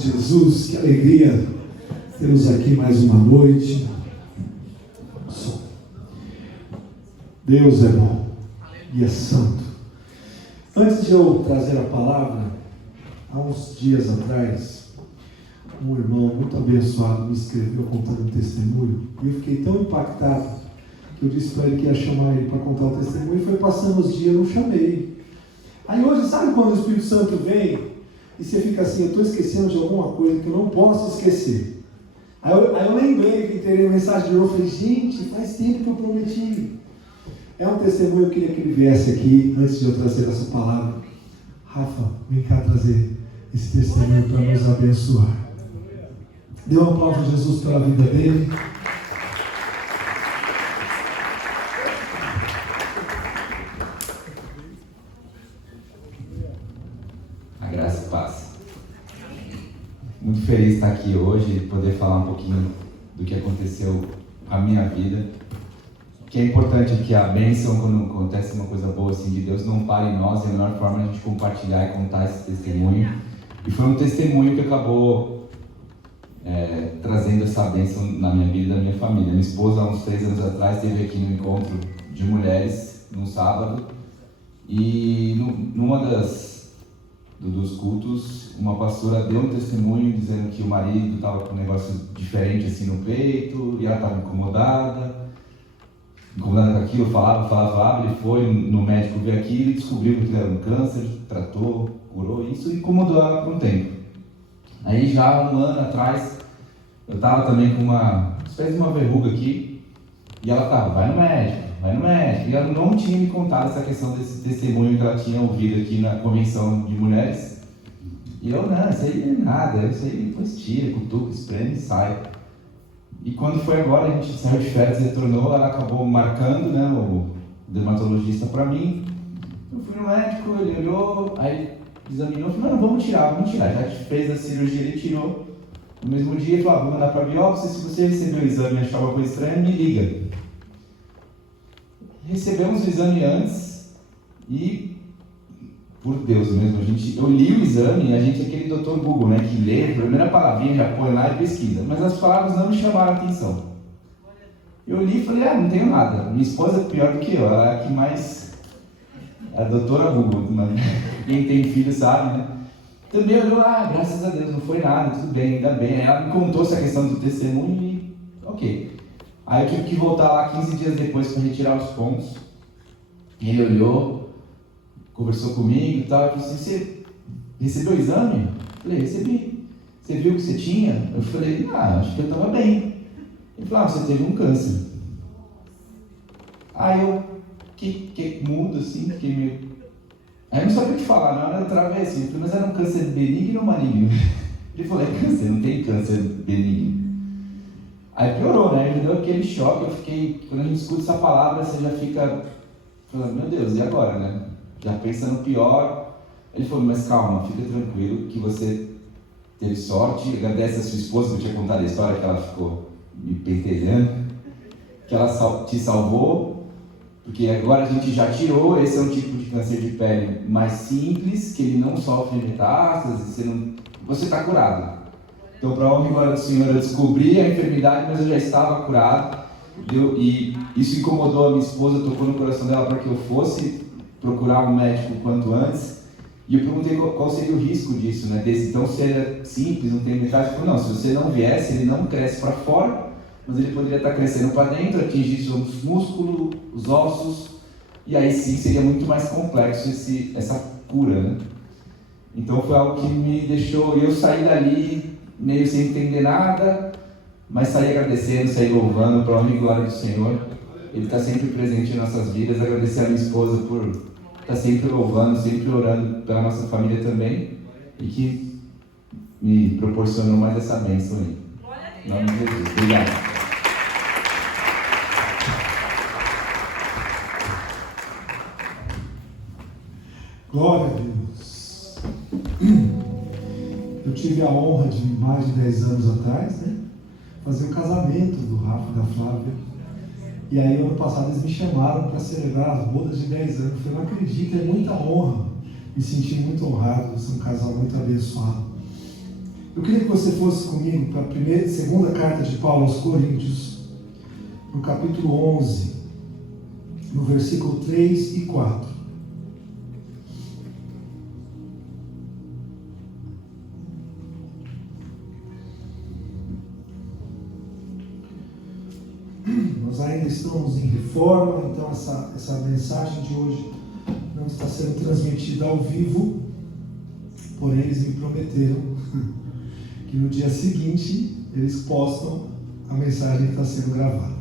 Jesus, que alegria tê-los aqui mais uma noite. Deus é bom e é santo. Antes de eu trazer a palavra, há uns dias atrás, um irmão muito abençoado me escreveu contando um testemunho, e eu fiquei tão impactado que eu disse para ele que ia chamar ele para contar o testemunho, e foi passando os dias, eu não chamei. Aí hoje, sabe quando o Espírito Santo vem e você fica assim, eu estou esquecendo de alguma coisa que eu não posso esquecer. Aí eu lembrei que teria uma mensagem de novo, eu falei, gente, faz tempo que eu prometi. É um testemunho, eu queria que ele viesse aqui, antes de eu trazer essa palavra. Rafa, vem cá trazer esse testemunho para nos abençoar. Dê uma palavra a Jesus pela vida dele. A graça e paz. Muito feliz de estar aqui hoje e poder falar um pouquinho do que aconteceu na minha vida. Que é importante que a bênção, quando acontece uma coisa boa assim de Deus, não pare em nós, e a melhor forma é a gente compartilhar e contar esse testemunho. E foi um testemunho que acabou trazendo essa bênção na minha vida e na minha família. Minha esposa, há uns 3 anos atrás, esteve aqui no encontro de mulheres, num sábado, e numa dos cultos, uma pastora deu um testemunho dizendo que o marido estava com um negócio diferente assim no peito, e ela estava incomodada com aquilo, falava, ele foi no médico ver aquilo e descobriu que era um câncer, tratou, curou, isso incomodou ela por um tempo. Aí já 1 ano atrás, eu estava também com uma espécie de uma verruga aqui, e ela estava, vai no médico, e ela não tinha me contado essa questão desse testemunho que ela tinha ouvido aqui na convenção de mulheres, e eu, não, isso aí não é nada, isso aí depois tira, cutuca, espreme e sai. E quando foi agora, a gente saiu de férias e retornou, ela acabou marcando, né, o dermatologista para mim. Eu fui no médico, ele olhou, aí examinou, falou, não, vamos tirar, já fez a cirurgia, ele tirou. No mesmo dia, ele falou, vou mandar para a biópsia, se você receber o exame e achar uma coisa estranha, me liga. Recebemos o exame antes e, por Deus mesmo, eu li o exame, a gente é aquele doutor Google, né, que lê, a primeira palavrinha já põe lá e pesquisa, mas as palavras não me chamaram a atenção. Eu li e falei, não tenho nada. Minha esposa é pior do que eu, ela é a que mais... a doutora Google, quem tem filho sabe, né? Também olhou, graças a Deus, não foi nada, tudo bem, ainda bem. Ela me contou essa questão do testemunho e, ok. Aí eu tive que voltar lá 15 dias depois para retirar os pontos. Ele olhou, conversou comigo e tal, e falou assim, você recebeu o exame? Eu falei, recebi. Você viu o que você tinha? Eu falei, acho que eu estava bem. Ele falou, você teve um câncer. Aí eu, que muda assim, fiquei meio... Aí eu não sabia o que falar, na hora eu travei assim, eu falei, mas era um câncer benigno ou maligno? Ele falou, câncer, não tem câncer benigno. Aí piorou, né? Ele deu aquele choque, eu fiquei, quando a gente escuta essa palavra, você já fica falando, meu Deus, e agora, né? Já pensa no pior. Ele falou, mas calma, fica tranquilo que você teve sorte, agradece a sua esposa, que eu tinha contado a história que ela ficou me pentelhando, que ela te salvou, porque agora a gente já tirou, esse é um tipo de câncer de pele mais simples, que ele não sofre metástases, você está curado. Então, para a honra e glória do Senhor, eu descobri a enfermidade, mas eu já estava curado, e isso incomodou a minha esposa, tocou no coração dela para que eu fosse procurar um médico o quanto antes, e eu perguntei qual seria o risco disso, né? Então, se era simples, não tem metade, eu falei, não, se você não viesse, ele não cresce para fora, mas ele poderia estar crescendo para dentro, atingir os músculos, os ossos, e aí sim seria muito mais complexo essa cura, né? Então foi algo que me deixou, eu saí dali meio sem entender nada, mas saí agradecendo, saí louvando para a honra e glória do Senhor. Ele está sempre presente em nossas vidas. Agradecer a minha esposa por estar sempre louvando, sempre orando pela nossa família também, e que me proporcionou mais essa bênção aí. Em nome de Jesus. Obrigado. Glória a Deus. Eu tive a honra de, mais de 10 anos atrás, né, fazer o casamento do Rafa e da Flávia. E aí, ano passado, eles me chamaram para celebrar as bodas de 10 anos. Eu falei, não acredito, é muita honra. Me senti muito honrado, você é um casal muito abençoado. Eu queria que você fosse comigo para a segunda carta de Paulo aos Coríntios, no capítulo 11, no versículo 3 e 4. Nós ainda estamos em reforma, então essa mensagem de hoje não está sendo transmitida ao vivo, porém eles me prometeram que no dia seguinte eles postam a mensagem que está sendo gravada.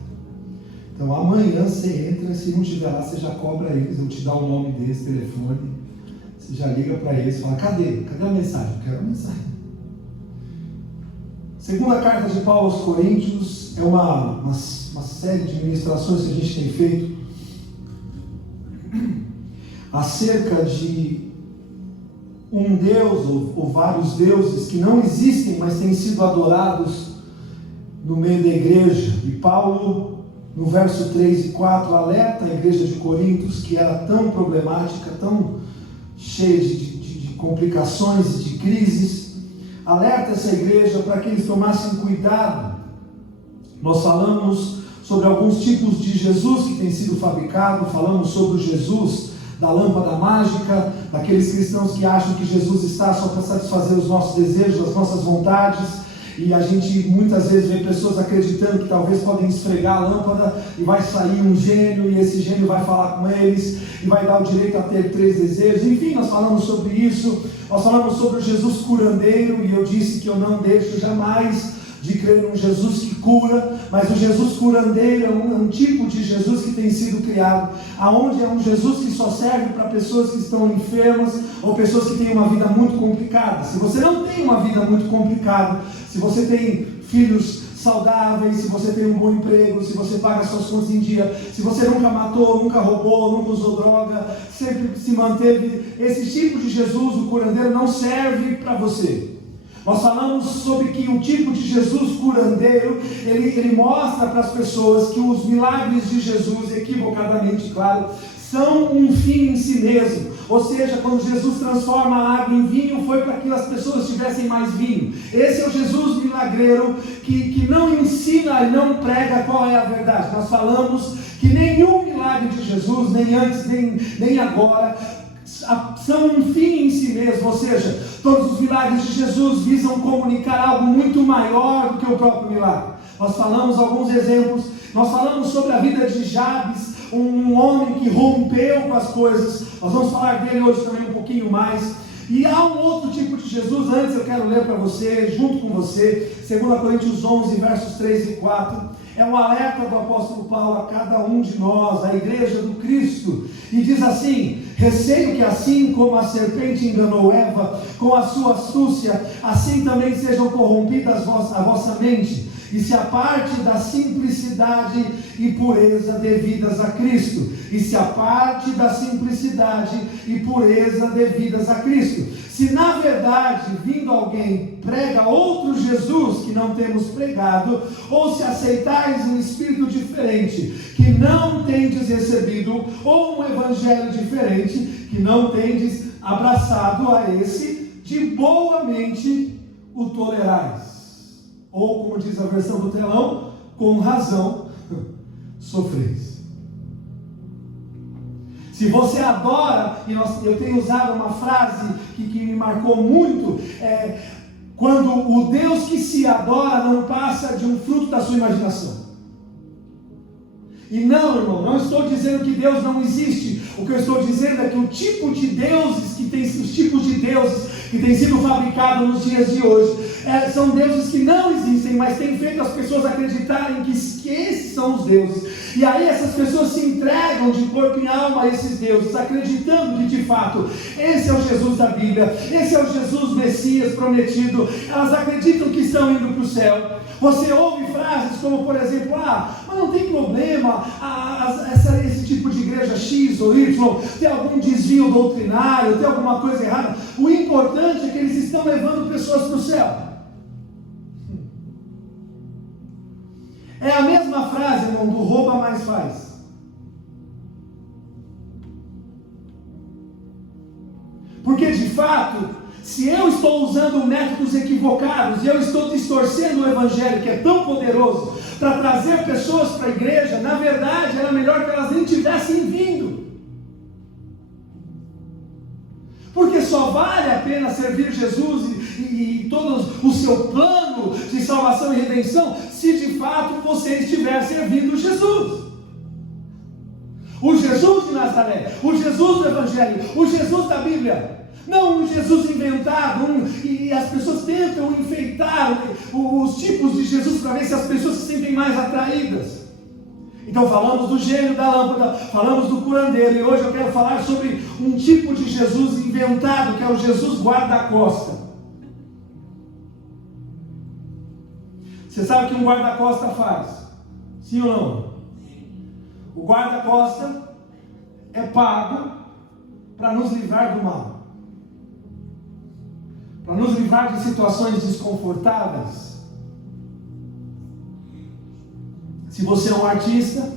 Então amanhã você entra, se não estiver lá, você já cobra eles, eu te dou o nome deles, telefone, você já liga para eles e fala, cadê a mensagem? Eu quero a mensagem. Segunda carta de Paulo aos Coríntios é uma série de ministrações que a gente tem feito acerca de um Deus ou vários deuses que não existem, mas têm sido adorados no meio da igreja. E Paulo, no verso 3 e 4, alerta a igreja de Coríntios, que era tão problemática, tão cheia de complicações e de crises, alerta essa igreja para que eles tomassem cuidado. Nós falamos sobre alguns tipos de Jesus que tem sido fabricado, falamos sobre o Jesus da lâmpada mágica, daqueles cristãos que acham que Jesus está só para satisfazer os nossos desejos, as nossas vontades, e a gente muitas vezes vê pessoas acreditando que talvez podem esfregar a lâmpada e vai sair um gênio, e esse gênio vai falar com eles, e vai dar o direito a ter 3 desejos. Enfim, nós falamos sobre isso, nós falamos sobre o Jesus curandeiro, e eu disse que eu não deixo jamais de crer num Jesus que cura, mas o Jesus curandeiro é um tipo de Jesus que tem sido criado, aonde é um Jesus que só serve para pessoas que estão enfermas, ou pessoas que têm uma vida muito complicada. Se você não tem uma vida muito complicada, se você tem filhos saudáveis, se você tem um bom emprego, se você paga suas contas em dia, se você nunca matou, nunca roubou, nunca usou droga, sempre se manteve, esse tipo de Jesus, o curandeiro, não serve para você. Nós falamos sobre que o tipo de Jesus curandeiro, ele mostra para as pessoas que os milagres de Jesus, equivocadamente, claro, são um fim em si mesmo. Ou seja, quando Jesus transforma a água em vinho, foi para que as pessoas tivessem mais vinho. Esse é o Jesus milagreiro que não ensina e não prega qual é a verdade. Nós falamos que nenhum milagre de Jesus, nem antes, nem agora, são um fim em si mesmo, ou seja, todos os milagres de Jesus visam comunicar algo muito maior do que o próprio milagre. Nós falamos alguns exemplos, nós falamos sobre a vida de Jabes, um homem que rompeu com as coisas. Nós vamos falar dele hoje também um pouquinho mais. E há um outro tipo de Jesus, antes eu quero ler para você, junto com você, 2 Coríntios 11, versos 3 e 4, é um alerta do apóstolo Paulo a cada um de nós, a igreja do Cristo, e diz assim: receio que assim como a serpente enganou Eva com a sua astúcia, assim também sejam corrompidas a vossa mente, e se aparte da simplicidade e pureza devidas a Cristo, e se aparte da simplicidade e pureza devidas a Cristo. Se na verdade, vindo alguém, prega outro Jesus que não temos pregado, ou se aceitais um espírito diferente, que não tendes recebido, ou um evangelho diferente, que não tendes abraçado a esse, de boa mente o tolerais. Ou, como diz a versão do telão, com razão sofreis. Se você adora, e eu tenho usado uma frase que me marcou muito, quando o Deus que se adora não passa de um fruto da sua imaginação. E não, irmão, não estou dizendo que Deus não existe. O que eu estou dizendo é que o tipo de deuses os tipos de deuses que têm sido fabricados nos dias de hoje, são deuses que não existem, mas têm feito as pessoas acreditarem que esses são os deuses. E aí essas pessoas se entregam de corpo e alma a esses deuses, acreditando que de fato esse é o Jesus da Bíblia, esse é o Jesus Messias prometido. Elas acreditam que estão indo para o céu. Você ouve frases como, por exemplo, mas não tem problema esse tipo de igreja X ou Y ter algum desvio doutrinário, ter alguma coisa errada. O importante é que eles estão levando pessoas para o céu. É a mesma frase, irmão, do rouba mais faz. Porque de fato, se eu estou usando métodos equivocados, e eu estou distorcendo o Evangelho, que é tão poderoso, para trazer pessoas para a igreja, na verdade era melhor que elas nem tivessem vindo. Porque só vale a pena servir Jesus e todo o seu plano de salvação e redenção, se de fato você estiver servindo Jesus. O Jesus de Nazaré, o Jesus do Evangelho, o Jesus da Bíblia. Não um Jesus inventado, e as pessoas tentam enfeitar os tipos de Jesus para ver se as pessoas se sentem mais atraídas. Então falamos do gênio da lâmpada, falamos do curandeiro, e hoje eu quero falar sobre um tipo de Jesus inventado, que é o Jesus guarda-costa. Você sabe o que um guarda-costa faz? Sim ou não? O guarda-costa é pago para nos livrar do mal, para nos livrar de situações desconfortáveis. Se você é um artista,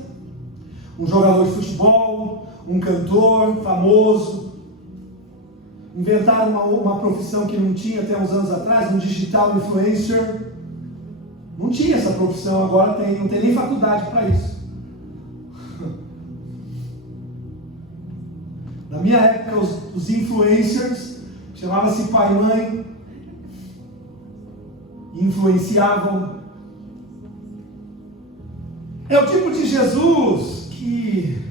um jogador de futebol, um cantor famoso, inventaram uma profissão que não tinha até uns anos atrás, um digital influencer. Não tinha essa profissão, agora tem, não tem nem faculdade para isso. Na minha época, os influencers, chamava-se pai e mãe, influenciavam. É o tipo de Jesus que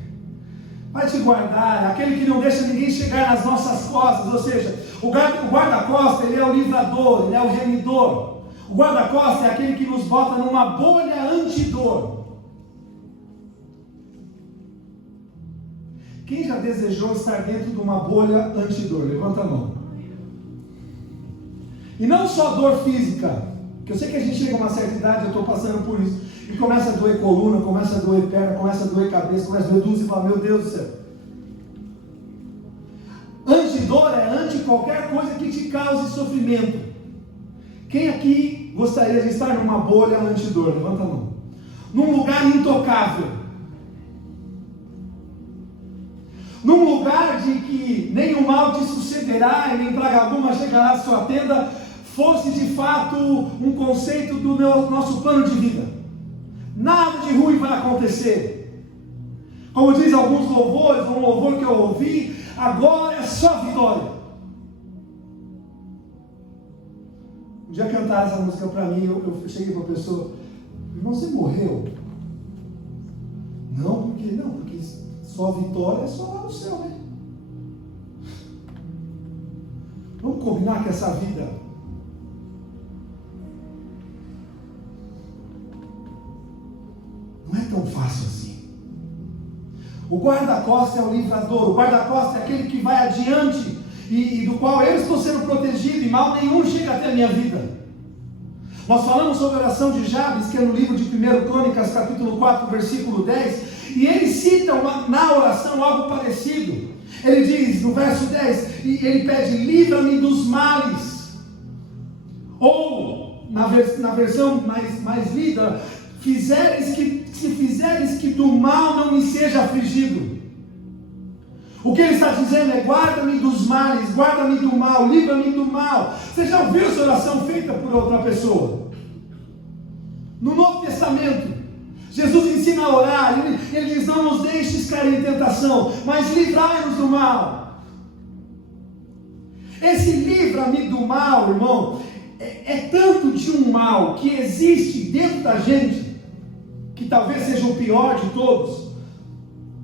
vai te guardar, aquele que não deixa ninguém chegar nas nossas costas, ou seja, o guarda-costa, ele é o livrador, ele é o remidor. O guarda-costa é aquele que nos bota numa bolha antidor. Quem já desejou estar dentro de uma bolha antidor? Levanta a mão. E não só dor física, que eu sei que a gente chega a uma certa idade, eu estou passando por isso, e começa a doer coluna, começa a doer perna, começa a doer cabeça, começa a doer tudo, e fala, meu Deus do céu. Antidor é ante qualquer coisa que te cause sofrimento. Quem aqui gostaria de estar numa bolha antidor? Levanta a mão. Num lugar intocável. Num lugar de que nenhum mal te sucederá e nem praga alguma chegará à sua tenda, fosse de fato um conceito do nosso plano de vida. Nada de ruim vai acontecer. Como diz alguns louvores, um louvor que eu ouvi, agora é só vitória. Um dia cantaram essa música para mim, eu cheguei para a pessoa, irmão, você morreu? Não, porque só vitória é só lá no céu, né? Vamos combinar que essa vida não é tão fácil assim. O guarda-costa é o livrador, o guarda-costa é aquele que vai adiante e do qual eu estou sendo protegido e mal nenhum chega até a minha vida. Nós falamos sobre a oração de Jabes, que é no livro de 1 Crônicas, capítulo 4, versículo 10, e ele cita na oração algo parecido. Ele diz, no verso 10, e ele pede, livra-me dos males. Ou, na versão mais lida, se fizeres que do mal não me seja afligido. O que ele está dizendo é, guarda-me dos males, guarda-me do mal, livra-me do mal. Você já ouviu essa oração feita por outra pessoa? No Novo Testamento, Jesus ensina a orar, ele diz, não nos deixes cair em tentação, mas livrai-nos do mal. Esse livra-me do mal, irmão, é tanto de um mal que existe dentro da gente, que talvez seja o pior de todos,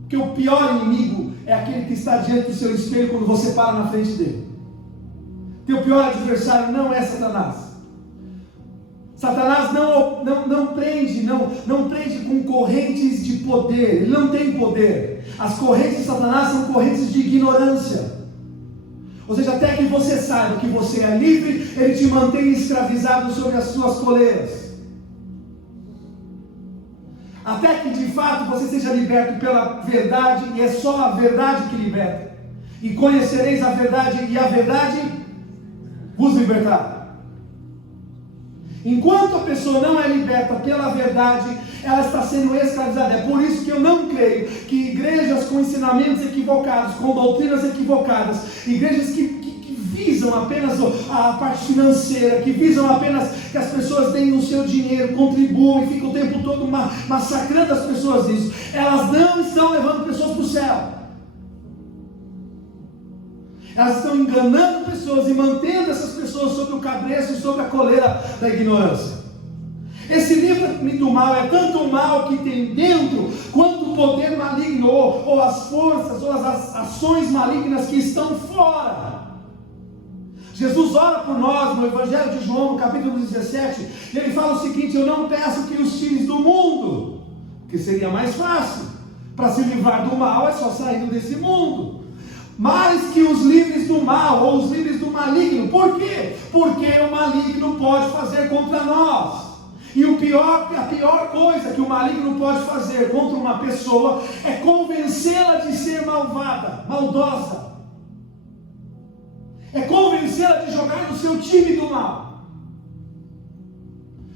que o pior inimigo é aquele que está diante do seu espelho quando você para na frente dele. Teu pior adversário não é Satanás. Satanás não prende com correntes de poder, ele não tem poder. As correntes de Satanás são correntes de ignorância. Ou seja, até que você saiba que você é livre, ele te mantém escravizado sobre as suas coleiras. Até que de fato você seja liberto pela verdade, e é só a verdade que liberta. E conhecereis a verdade, e a verdade vos libertará. Enquanto a pessoa não é liberta pela verdade, ela está sendo escravizada. É por isso que eu não creio que igrejas com ensinamentos equivocados, com doutrinas equivocadas, igrejas que visam apenas a parte financeira, que visam apenas que as pessoas deem o seu dinheiro, contribuam e ficam o tempo todo massacrando as pessoas nisso, elas não estão levando pessoas para o céu. Elas estão enganando pessoas e mantendo essas pessoas sobre o cabresto e sobre a coleira da ignorância. Esse livro do mal é tanto o mal que tem dentro, quanto o poder maligno, ou as forças, ou as ações malignas que estão fora. Jesus ora por nós no Evangelho de João, no capítulo 17, e ele fala o seguinte: eu não peço que os tires do mundo, que seria mais fácil, para se livrar do mal é só saindo desse mundo, mas que os livres do mal, ou os livres do maligno. Por quê? Porque o maligno pode fazer contra nós. E a pior coisa que o maligno pode fazer contra uma pessoa é convencê-la de ser malvada, maldosa. É convencê-la de jogar no seu time do mal.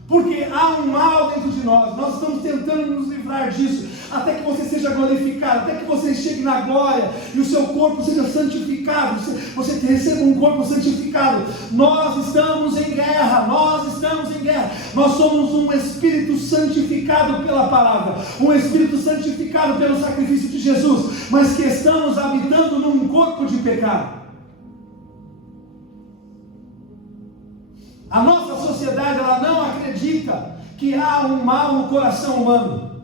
Porque há um mal dentro de nós estamos tentando nos livrar disso, até que você seja glorificado, até que você chegue na glória, e o seu corpo seja santificado, você receba um corpo santificado. Nós estamos em guerra, nós somos um espírito santificado pela palavra, um espírito santificado pelo sacrifício de Jesus, mas que estamos habitando num corpo de pecado. A nossa sociedade, ela não acredita que há um mal no coração humano.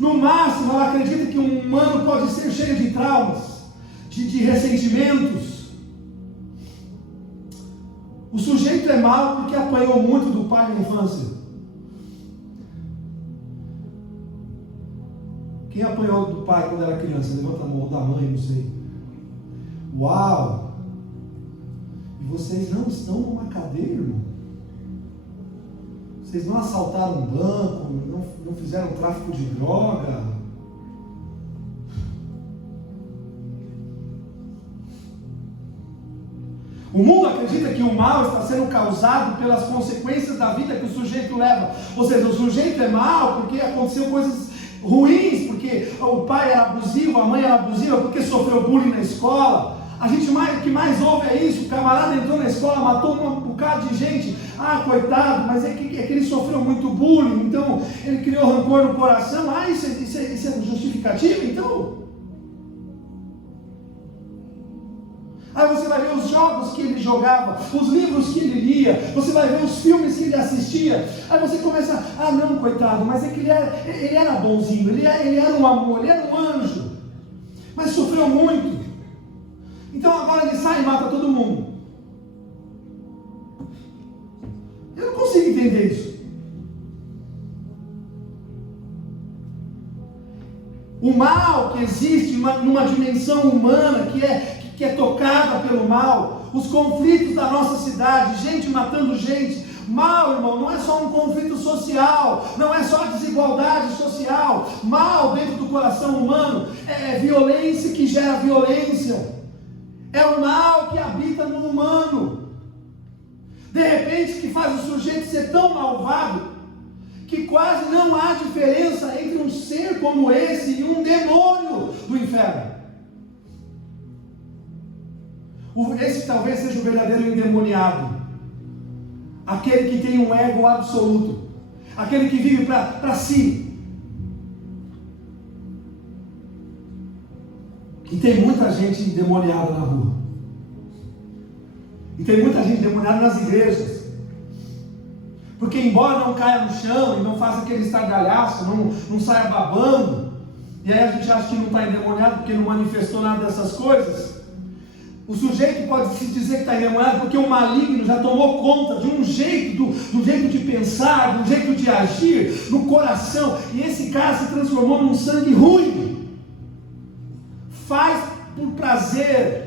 No máximo, ela acredita que um humano pode ser cheio de traumas, de ressentimentos. O sujeito é mau porque apanhou muito do pai na infância. Quem apanhou do pai quando era criança? Levanta a mão, da mãe, não sei. Uau! E vocês não estão numa cadeia, irmão? Vocês não assaltaram um banco, não fizeram tráfico de droga? O mundo acredita que o mal está sendo causado pelas consequências da vida que o sujeito leva. Ou seja, o sujeito é mau porque aconteceu coisas ruins, porque o pai era abusivo, a mãe era abusiva, porque sofreu bullying na escola. A gente o que mais ouve é isso: o camarada entrou na escola, matou um bocado de gente. Ah, coitado, mas é que ele sofreu muito bullying, então ele criou rancor no coração. Ah, isso é justificativo, então? Aí você vai ver os jogos que ele jogava, os livros que ele lia, você vai ver os filmes que ele assistia. Aí você começa: ah não, coitado, mas é que ele era bonzinho, ele era um amor, ele era um anjo, mas sofreu muito. Então agora ele sai e mata todo mundo. Eu não consigo entender isso. O mal que existe numa dimensão humana, que é tocada pelo mal, os conflitos da nossa cidade, gente matando gente. Mal, irmão, não é só um conflito social, não é só desigualdade social. Mal dentro do coração humano é violência que gera violência. É o mal que habita no humano. De repente, que faz o sujeito ser tão malvado que quase não há diferença entre um ser como esse e um demônio do inferno. Esse talvez seja o verdadeiro endemoniado, aquele que tem um ego absoluto, aquele que vive para si. E tem muita gente endemoniada na rua, e tem muita gente endemoniada nas igrejas, porque embora não caia no chão e não faça aquele estardalhaço, não saia babando, e aí a gente acha que não está endemoniado porque não manifestou nada dessas coisas. O sujeito pode se dizer que está endemoniado porque o maligno já tomou conta de um jeito, do jeito de pensar, do jeito de agir no coração, e esse cara se transformou num sangue ruim, faz por prazer.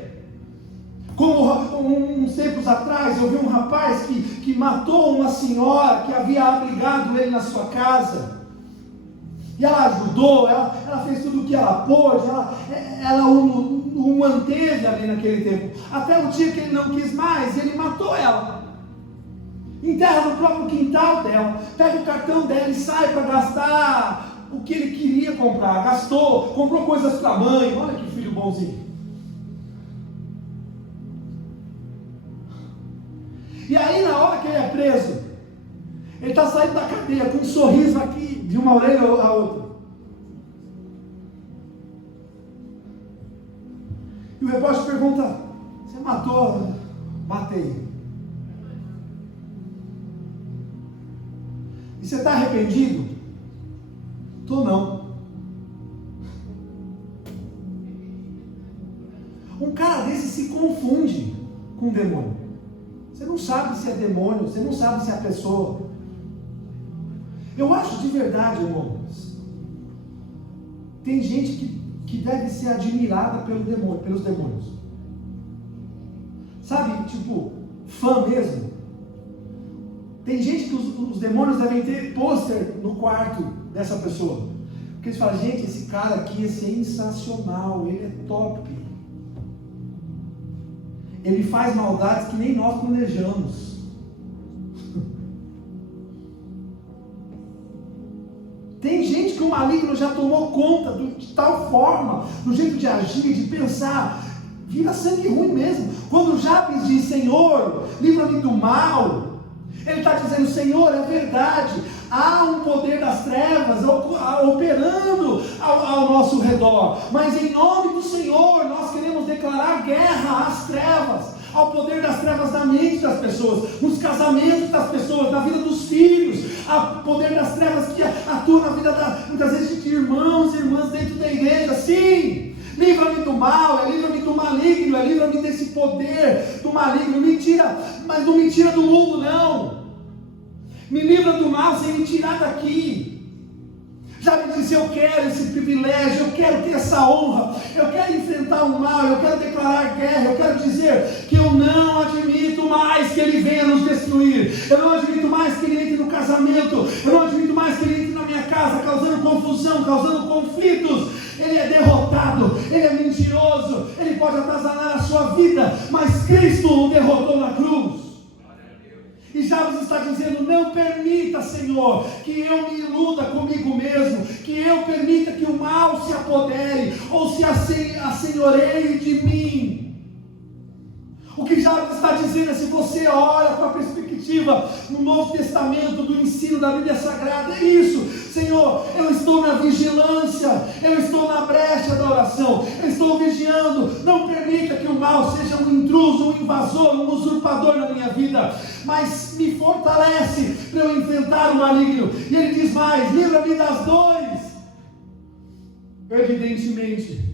Como uns tempos atrás eu vi um rapaz que matou uma senhora que havia abrigado ele na sua casa, e ela ajudou, ela fez tudo o que ela pôde, ela o manteve ali naquele tempo, até o dia que ele não quis mais, ele matou ela, enterra no próprio quintal dela, pega o cartão dela e sai para gastar o que ele queria comprar. Comprou coisas para a mãe. Olha que filho bonzinho. preso. Ele está saindo da cadeia com um sorriso aqui, de uma orelha à outra. E o repórter pergunta: você matou? Matei. E você está arrependido? Tô não. Um cara desse se confunde com o demônio. Você não sabe se é demônio, você não sabe se é a pessoa. Eu acho de verdade, irmãos, tem gente que deve ser admirada pelos demônios. Sabe, tipo, fã mesmo. Tem gente que os demônios devem ter pôster no quarto dessa pessoa. Porque eles falam: gente, esse cara aqui é sensacional, ele é top. Ele faz maldades que nem nós planejamos. Tem gente que o maligno já tomou conta de tal forma, do jeito de agir, de pensar, vira sangue ruim mesmo. Quando Jabes diz: Senhor, livra-me do mal, ele está dizendo: Senhor, é verdade, há um poder das trevas operando ao nosso redor, mas em nome do Senhor nós queremos declarar guerra às trevas, ao poder das trevas na mente das pessoas, nos casamentos das pessoas, na vida dos filhos, ao poder das trevas que atua na vida muitas vezes de irmãos e irmãs dentro da igreja. Sim, livra-me do mal, livra-me do maligno, livra-me desse poder do maligno. Mentira, mas não mentira do mundo não. Me livra do mal sem me tirar daqui. Já me disse: eu quero esse privilégio, eu quero ter essa honra, eu quero enfrentar o mal, eu quero declarar guerra, eu quero dizer que eu não admito mais que ele venha nos destruir, eu não admito mais que ele entre no casamento, eu não admito mais que ele entre na minha casa, causando confusão, causando conflitos. Ele é derrotado, ele é mentiroso, ele pode atazanar a sua vida, mas Cristo o derrotou na cruz. E Jabes está dizendo: não permita, Senhor, que eu me iluda comigo mesmo, que eu permita que o mal se apodere, ou se assenhoreie de mim. O que Jabes está dizendo é: se você olha com a perspectiva no Novo Testamento, do ensino da Bíblia Sagrada, é isso: Senhor, eu estou na vigilância, eu estou na brecha da oração, eu estou vigiando. Não permita que o mal seja um intruso, um invasor, um usurpador na minha vida, mas me fortalece para eu enfrentar o maligno. E ele diz mais: livra-me das dores. Evidentemente,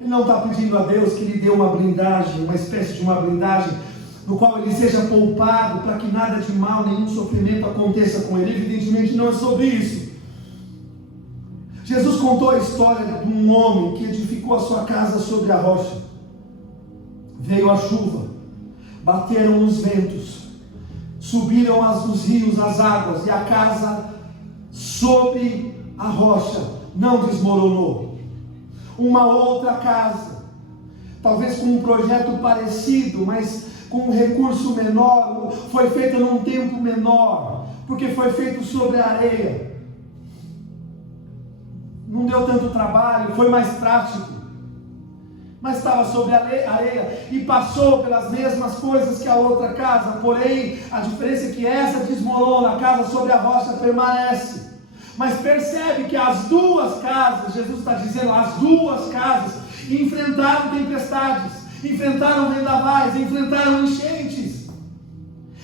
ele não está pedindo a Deus que lhe dê uma blindagem, uma espécie de uma blindagem, no qual ele seja poupado para que nada de mal, nenhum sofrimento aconteça com ele. Evidentemente não é sobre isso. Jesus contou a história de um homem que edificou a sua casa sobre a rocha. Veio a chuva, bateram os ventos, subiram os rios, as águas, e a casa sobre a rocha não desmoronou. Uma outra casa, talvez com um projeto parecido, mas com um recurso menor, foi feita num tempo menor, porque foi feito sobre a areia. Não deu tanto trabalho, foi mais prático, mas estava sobre a areia e passou pelas mesmas coisas que a outra casa. Porém, a diferença é que essa desmorona, a casa sobre a rocha permanece. Mas percebe que as duas casas, Jesus está dizendo, as duas casas enfrentaram tempestades, enfrentaram vendavais, enfrentaram enchentes.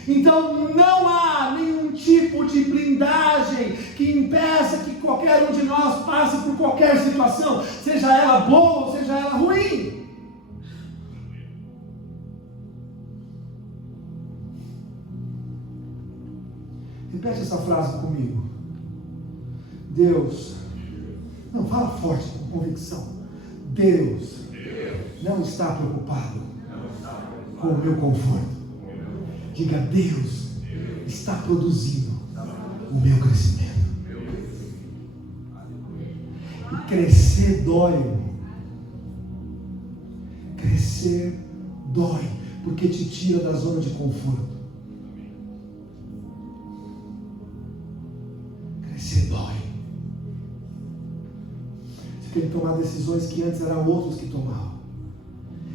Então não há nenhum tipo de blindagem que impeça que qualquer um de nós passe por qualquer situação, seja ela boa ou seja ela ruim. Repete essa frase comigo. Deus, não, fala forte com convicção. Deus não está preocupado com o meu conforto. Diga: Deus está produzindo o meu crescimento. E crescer dói. Crescer dói, porque te tira da zona de conforto. Crescer dói. Você tem que tomar decisões que antes eram outros que tomavam.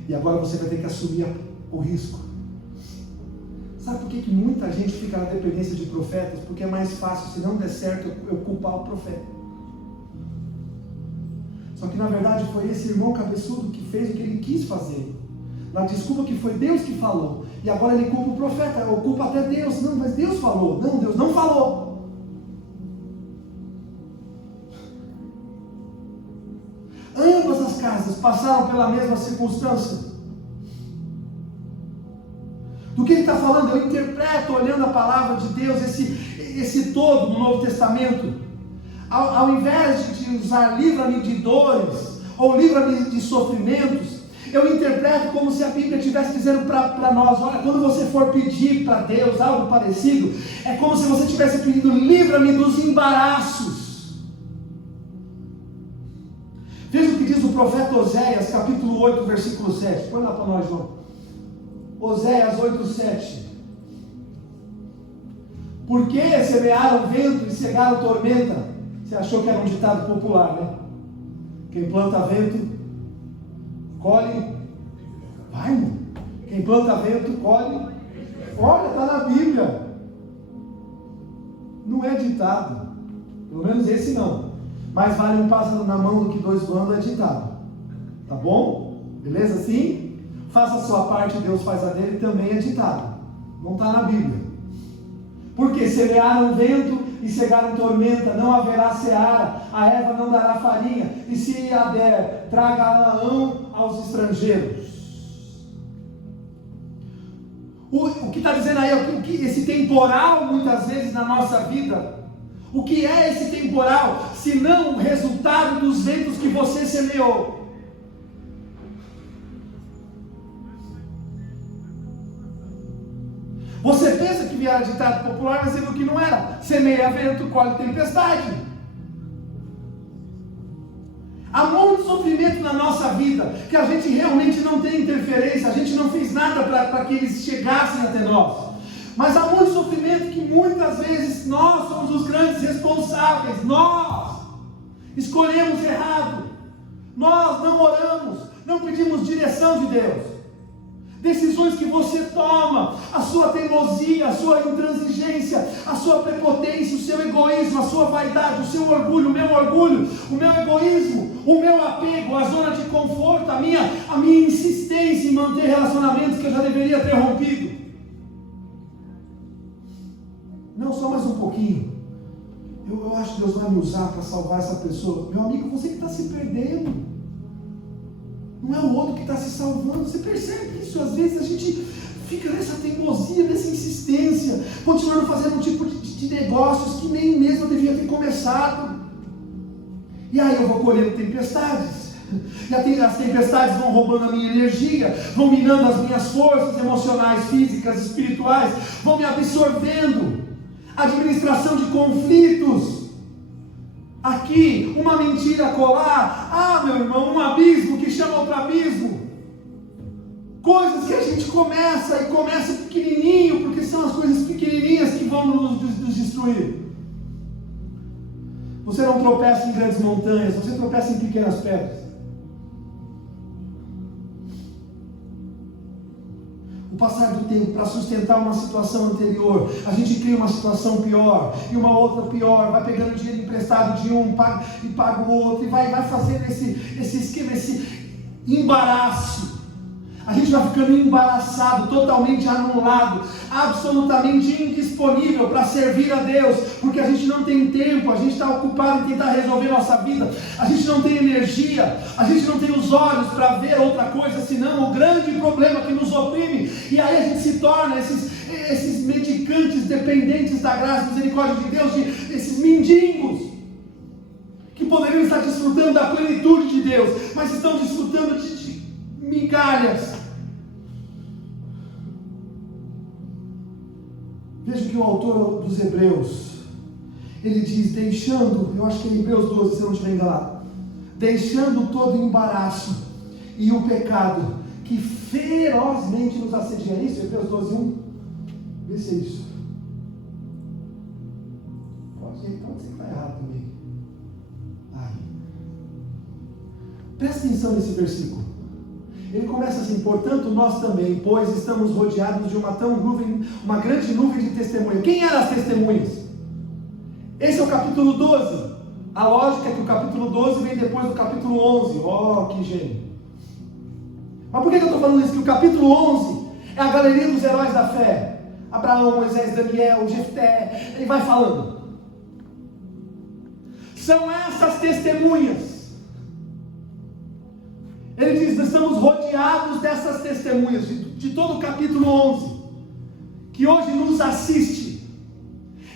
E agora você vai ter que assumir o risco. que muita gente fica na dependência de profetas? Porque é mais fácil, se não der certo, eu culpar o profeta. Só que na verdade foi esse irmão cabeçudo que fez o que ele quis fazer. Na desculpa que foi Deus que falou. E agora ele culpa o profeta, ou culpa até Deus. Não, mas Deus falou. Não, Deus não falou. Ambas as casas passaram pela mesma circunstância. Do que ele está falando? Eu interpreto, olhando a palavra de Deus, esse todo no Novo Testamento. Ao invés de usar livra-me de dores, ou livra-me de sofrimentos, eu interpreto como se a Bíblia estivesse dizendo para nós: olha, quando você for pedir para Deus algo parecido, é como se você estivesse pedindo: livra-me dos embaraços. Veja o que diz o profeta Oséias, capítulo 8, versículo 7. Põe lá para nós, João. Oséias 8, 7. Por que semearam vento e cegaram tormenta? Você achou que era um ditado popular, né? Quem planta vento, colhe. Vai, mano. Quem planta vento, colhe. Olha, está na Bíblia. Não é ditado. Pelo menos esse não. Mais vale um pássaro na mão do que dois voando, é ditado. Tá bom? Beleza assim? Faça a sua parte, Deus faz a dele, também é ditado. Não está na Bíblia. Porque semearam vento e cegaram tormenta, não haverá seara, a erva não dará farinha, e se a der, traga Naão aos estrangeiros. O que está dizendo aí é o que esse temporal, muitas vezes na nossa vida, o que é esse temporal, se não o resultado dos ventos que você semeou? Você pensa que era ditado popular, mas viu que não era. Semeia vento, colhe tempestade. Há muito sofrimento na nossa vida, que a gente realmente não tem interferência, a gente não fez nada para que eles chegassem até nós. Mas há muito sofrimento que muitas vezes nós somos os grandes responsáveis. Nós escolhemos errado. Nós não oramos, não pedimos direção de Deus. Decisões que você toma, a sua teimosia, a sua intransigência, a sua prepotência, o seu egoísmo, a sua vaidade, o seu orgulho, o meu egoísmo, o meu apego, a zona de conforto, a minha insistência em manter relacionamentos que eu já deveria ter rompido. Não, só mais um pouquinho. Eu acho que Deus vai me usar para salvar essa pessoa. Meu amigo, você que está se perdendo. Não é o outro que está se salvando. Você percebe isso? Às vezes a gente fica nessa teimosia, nessa insistência, continuando fazendo um tipo de negócios que nem mesmo devia ter começado. E aí eu vou colhendo tempestades. E as tempestades vão roubando a minha energia, vão minando as minhas forças emocionais, físicas, espirituais, vão me absorvendo. Administração de conflitos. Aqui, uma mentira colar. Ah, meu irmão, um abismo que chama outro abismo. Coisas que a gente começa pequenininho, porque são as coisas pequenininhas que vão nos destruir. Você não tropeça em grandes montanhas, você tropeça em pequenas pedras. O passar do tempo para sustentar uma situação anterior, a gente cria uma situação pior, e uma outra pior, vai pegando dinheiro emprestado de um, paga o outro, e vai fazendo esse esquema, esse embaraço. A gente vai ficando embaraçado, totalmente anulado, absolutamente indisponível para servir a Deus, porque a gente não tem tempo, a gente está ocupado em tentar resolver nossa vida, a gente não tem energia, a gente não tem os olhos para ver outra coisa senão o grande problema que nos oprime, e aí a gente se torna esses mendicantes dependentes da graça e misericórdia de Deus, esses mendigos, que poderiam estar desfrutando da plenitude de Deus, mas estão desfrutando de migalhas. Veja que o autor dos Hebreus, ele diz, deixando, eu acho que é Hebreus 12, se eu não estiver enganado, deixando todo o embaraço e o pecado que ferozmente nos assedia. É isso? Hebreus 12, 1? Vê se é isso. Pode ser, então você está errado também. Ai. Presta atenção nesse versículo. Ele começa assim: portanto nós também, pois estamos rodeados de uma grande nuvem de testemunhas. Quem eram as testemunhas? Esse é o capítulo 12. A lógica é que o capítulo 12 vem depois do capítulo 11. Oh, que gênio! Mas por que eu estou falando isso? Que o capítulo 11 é a galeria dos heróis da fé. Abraão, Moisés, Daniel, Jefté, ele vai falando. São essas testemunhas. Ele diz: nós estamos rodeados dessas testemunhas, de todo o capítulo 11, que hoje nos assiste.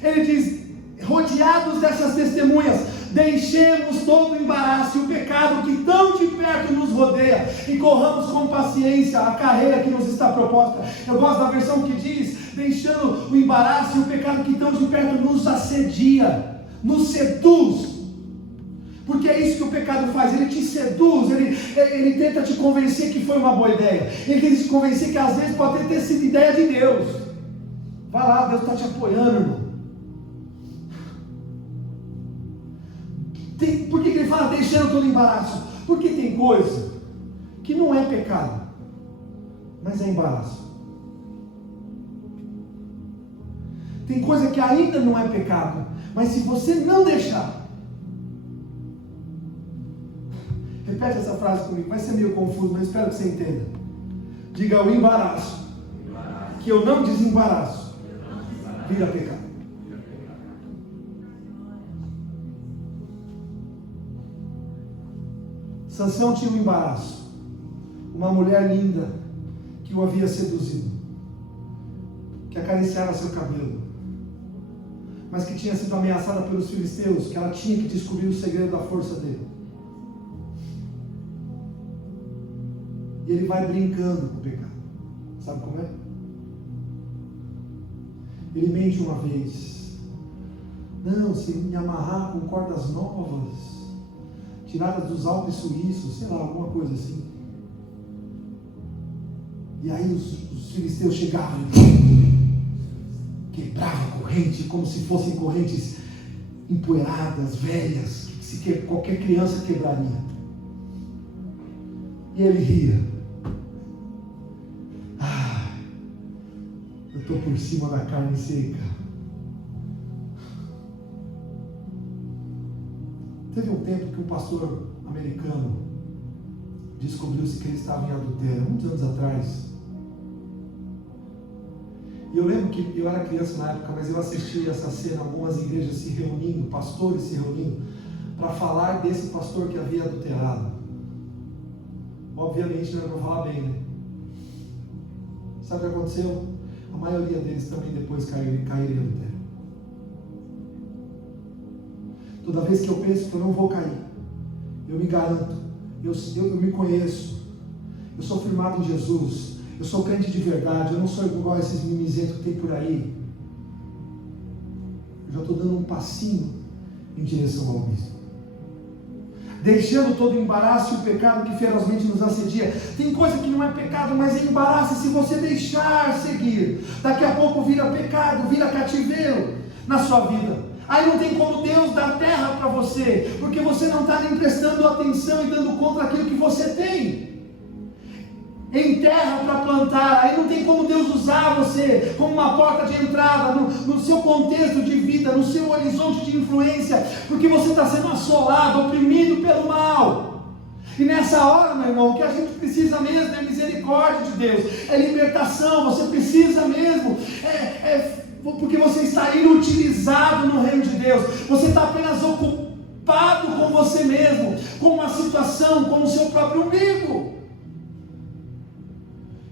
Ele diz: rodeados dessas testemunhas, deixemos todo o embaraço e o pecado que tão de perto nos rodeia, e corramos com paciência a carreira que nos está proposta. Eu gosto da versão que diz: deixando o embaraço e o pecado que tão de perto nos assedia, nos seduz. Porque é isso que o pecado faz, ele te seduz, ele tenta te convencer que foi uma boa ideia, ele tenta te convencer que às vezes pode ter sido ideia de Deus. Vai lá, Deus está te apoiando, irmão. Por que ele fala deixando todo embaraço? Porque tem coisa que não é pecado, mas é embaraço. Tem coisa que ainda não é pecado, mas se você não deixar. Repete essa frase comigo, vai ser meio confuso, mas espero que você entenda. Diga: o embaraço que eu não desembaraço vira pecado. Sansão tinha um embaraço. Uma mulher linda que o havia seduzido, que acariciava seu cabelo, mas que tinha sido ameaçada pelos filisteus, que ela tinha que descobrir o segredo da força dele. E ele vai brincando com o pecado. Sabe como é? Ele mente uma vez: não, se me amarrar com cordas novas, tiradas dos Alpes suíços, sei lá, alguma coisa assim. E aí os filisteus chegavam e quebravam a corrente, como se fossem correntes empoeiradas, velhas, que qualquer criança quebraria. E ele ria: eu estou por cima da carne seca. Teve um tempo que um pastor americano descobriu-se que ele estava em adultério, muitos anos atrás. E eu lembro que eu era criança na época, mas eu assisti essa cena, algumas igrejas se reunindo, pastores se reunindo, para falar desse pastor que havia adulterado. Obviamente não era para falar bem, né? Sabe o que aconteceu? A maioria deles também depois caíram em adultério. Toda vez que eu penso que eu não vou cair, eu me garanto, eu me conheço, eu sou firmado em Jesus, eu sou crente de verdade, eu não sou igual a esses mimizentos que tem por aí. Eu já estou dando um passinho em direção ao abismo, deixando todo o embaraço e o pecado que ferozmente nos assedia. Tem coisa que não é pecado, mas é embaraço, e se você deixar seguir, daqui a pouco vira pecado, vira cativeiro na sua vida. Aí não tem como Deus dar terra para você, porque você não está nem prestando atenção e dando conta daquilo que você tem em terra para plantar. Aí não tem como Deus usar você como uma porta de entrada no seu contexto de vida, no seu horizonte de influência, porque você está sendo assolado, oprimido pelo mal. E nessa hora, meu irmão, o que a gente precisa mesmo é misericórdia de Deus, é libertação. Você precisa mesmo, porque você está inutilizado no reino de Deus, você está apenas ocupado com você mesmo, com uma situação, com o seu próprio umbigo.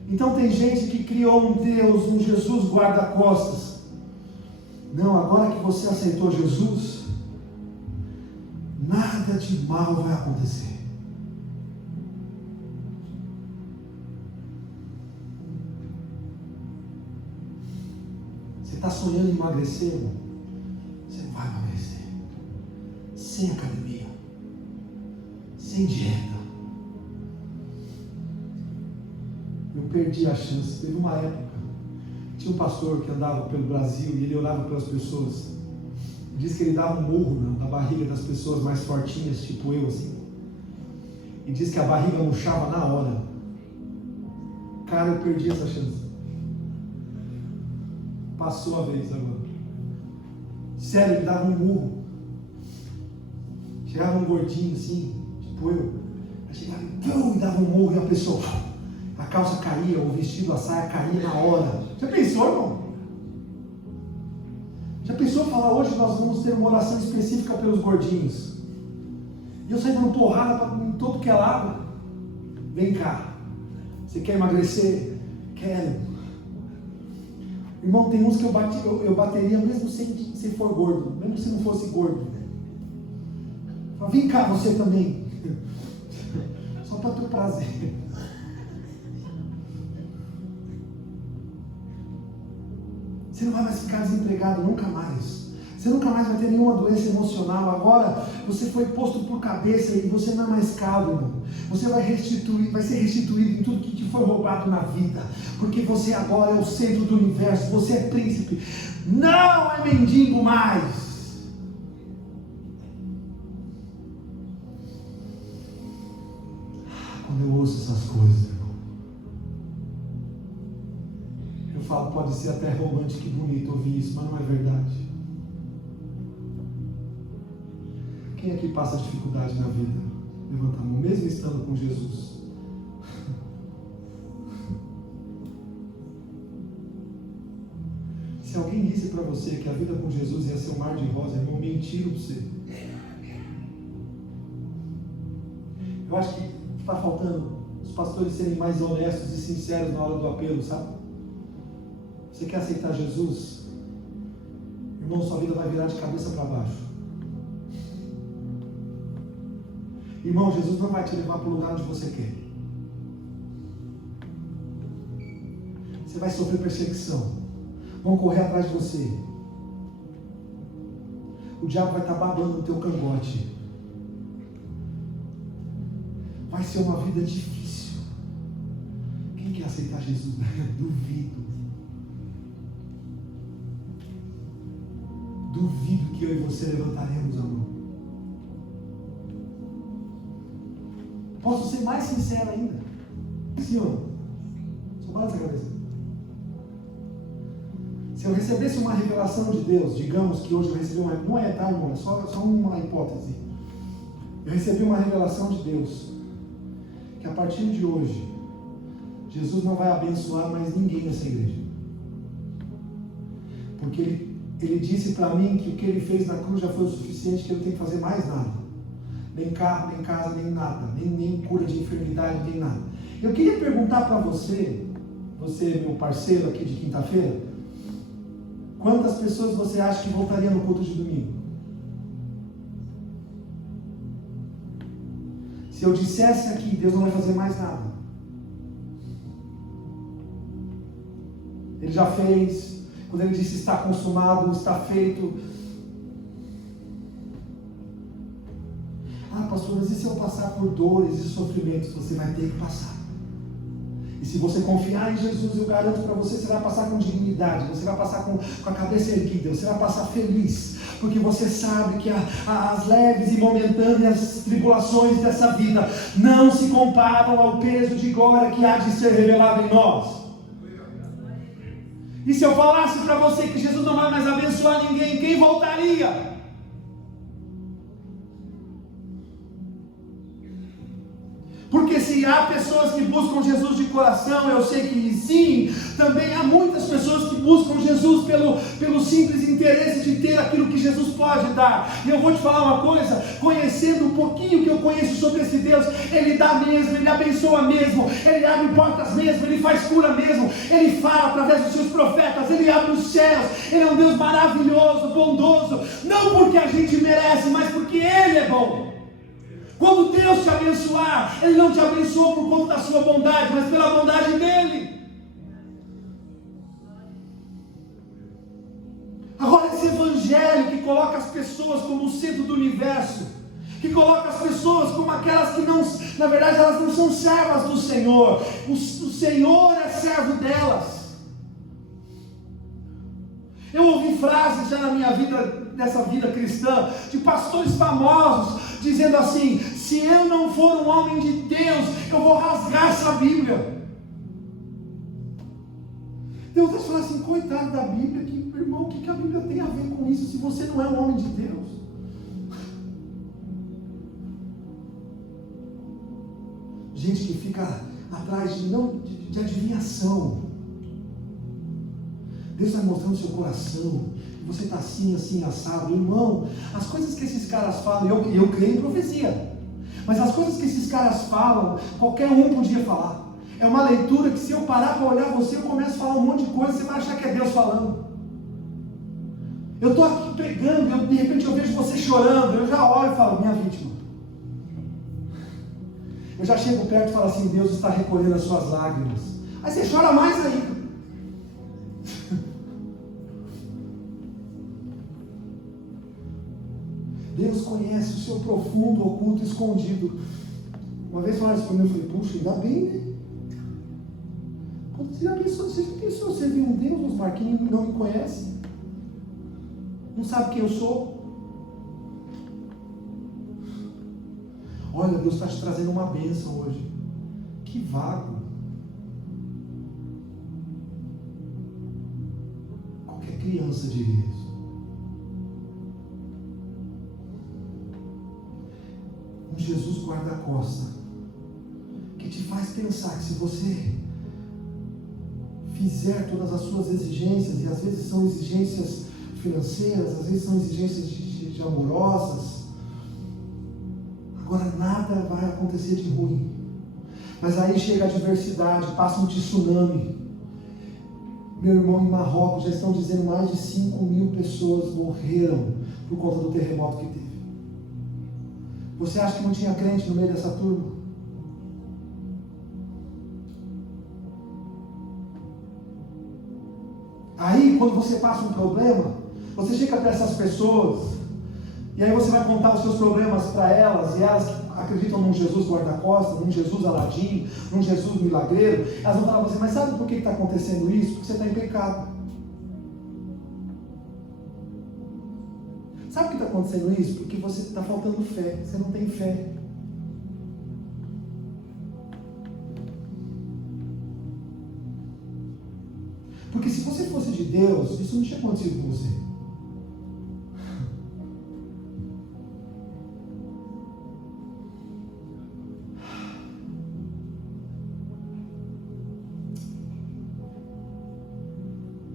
Então tem gente que criou um Deus, um Jesus guarda-costas. Não, agora que você aceitou Jesus, nada de mal vai acontecer. Você está sonhando em emagrecer, irmão? Você vai emagrecer. Sem academia, sem dieta. Eu perdi a chance. Teve uma época, tinha um pastor que andava pelo Brasil e ele orava pelas pessoas. Diz que ele dava um murro na barriga das pessoas mais fortinhas, tipo eu assim. E diz que a barriga murchava na hora. Cara, eu perdi essa chance. Passou a vez agora. Sério, ele dava um murro. Chegava um gordinho assim, tipo eu. Aí chegava e dava um murro e a pessoa, a calça caía, o vestido, a saia caía na hora. Já pensou, irmão? Já pensou falar hoje nós vamos ter uma oração específica pelos gordinhos? E eu saí dando porrada em todo que é lado. Vem cá. Você quer emagrecer? Quero. Irmão, tem uns que eu bateria mesmo se for gordo, mesmo se não fosse gordo. Fala, vem cá você também. Só para teu prazer. Você não vai mais ficar desempregado nunca mais. Você nunca mais vai ter nenhuma doença emocional. Agora você foi posto por cabeça e você não é mais calmo, irmão. Você vai ser restituído em tudo que te foi roubado na vida. Porque você agora é o centro do universo. Você é príncipe. Não é mendigo mais. Quando eu ouço essas coisas, irmão, eu falo, pode ser até romântico e bonito ouvir isso, mas não é verdade. Quem aqui passa dificuldade na vida? Levanta a mão, mesmo estando com Jesus. Se alguém disse para você que a vida com Jesus ia ser um mar de rosa, irmão, mentiram para você. Eu acho que está faltando os pastores serem mais honestos e sinceros na hora do apelo, sabe? Você quer aceitar Jesus? Irmão, sua vida vai virar de cabeça para baixo. Irmão, Jesus não vai te levar para o lugar onde você quer. Você vai sofrer perseguição. Vão correr atrás de você. O diabo vai estar babando no teu cangote. Vai ser uma vida difícil. Quem quer aceitar Jesus? Duvido. Duvido que eu e você levantaremos a mão. Posso ser mais sincero ainda? Sim ou não? Só bate essa cabeça. Se eu recebesse uma revelação de Deus, digamos que hoje eu recebi uma... Não é, tá, irmão? É só uma hipótese. Eu recebi uma revelação de Deus. Que a partir de hoje, Jesus não vai abençoar mais ninguém nessa igreja. Porque ele disse para mim que o que ele fez na cruz já foi o suficiente, que ele não tem que fazer mais nada. Nem carro, nem casa, nem nada, nem cura de enfermidade, nem nada. Eu queria perguntar para você, meu parceiro aqui de quinta-feira, quantas pessoas você acha que voltaria no culto de domingo? Se eu dissesse aqui, Deus não vai fazer mais nada. Ele já fez. Quando ele disse está consumado, está feito. Ah, pastor, mas e se eu passar por dores e sofrimentos? Você vai ter que passar. E se você confiar em Jesus, eu garanto para você, você vai passar com dignidade, você vai passar com a cabeça erguida, você vai passar feliz, porque você sabe que as leves e momentâneas tribulações dessa vida não se comparam ao peso de glória que há de ser revelado em nós. E se eu falasse para você que Jesus não vai mais abençoar ninguém, quem voltaria? Porque se há pessoas que buscam Jesus de coração, eu sei que sim, também há muitas pessoas que buscam Jesus pelo simples interesse de ter aquilo que Jesus pode dar. E eu vou te falar uma coisa, conhecendo um pouquinho que eu conheço sobre esse Deus, Ele dá mesmo, Ele abençoa mesmo, Ele abre portas mesmo, Ele faz cura mesmo, Ele fala através dos seus profetas, Ele abre os céus, Ele é um Deus maravilhoso, bondoso, não porque a gente merece, mas porque Ele é bom. Quando Deus te abençoar, Ele não te abençoou por conta da sua bondade, mas pela bondade dEle. Agora esse evangelho que coloca as pessoas como o centro do universo, que coloca as pessoas como aquelas que não, na verdade elas não são servas do Senhor, o Senhor é servo delas. Eu ouvi frases já na minha vida, nessa vida cristã, de pastores famosos, dizendo assim: se eu não for um homem de Deus, eu vou rasgar essa Bíblia. Deus está falando assim, coitado da Bíblia, que, irmão, o que a Bíblia tem a ver com isso, se você não é um homem de Deus? Gente que fica atrás de adivinhação. Deus está mostrando o seu coração. Você está assim, assado. Irmão, as coisas que esses caras falam, eu creio em profecia. Mas as coisas que esses caras falam, qualquer um podia falar. É uma leitura que se eu parar para olhar você, eu começo a falar um monte de coisa, você vai achar que é Deus falando. Eu estou aqui pregando, de repente eu vejo você chorando, eu já olho e falo, minha vítima. Eu já chego perto e falo assim, Deus está recolhendo as suas lágrimas. Aí você chora mais ainda. Deus conhece o seu profundo, oculto, escondido. Uma vez falaram isso para mim, eu falei, puxa, ainda bem, né? Você já pensou você viu um Deus, Osmar, que não me conhece? Não sabe quem eu sou? Olha, Deus está te trazendo uma bênção hoje. Que vago. Qualquer criança diria isso. Um Jesus guarda-costa, que te faz pensar que se você fizer todas as suas exigências, e às vezes são exigências financeiras, às vezes são exigências de amorosas, agora nada vai acontecer de ruim. Mas aí chega a adversidade, passa um tsunami. Meu irmão, em Marrocos já estão dizendo mais de 5.000 pessoas morreram por conta do terremoto que teve. Você acha que não tinha crente no meio dessa turma? Aí, quando você passa um problema, você chega para essas pessoas, e aí você vai contar os seus problemas para elas, e elas acreditam num Jesus guarda-costas, num Jesus Aladim, num Jesus milagreiro, elas vão falar para você, mas sabe por que está acontecendo isso? Porque você está em pecado. Sabe por que está acontecendo isso? Porque você está faltando fé, você não tem fé. Porque se você fosse de Deus, isso não tinha acontecido com você.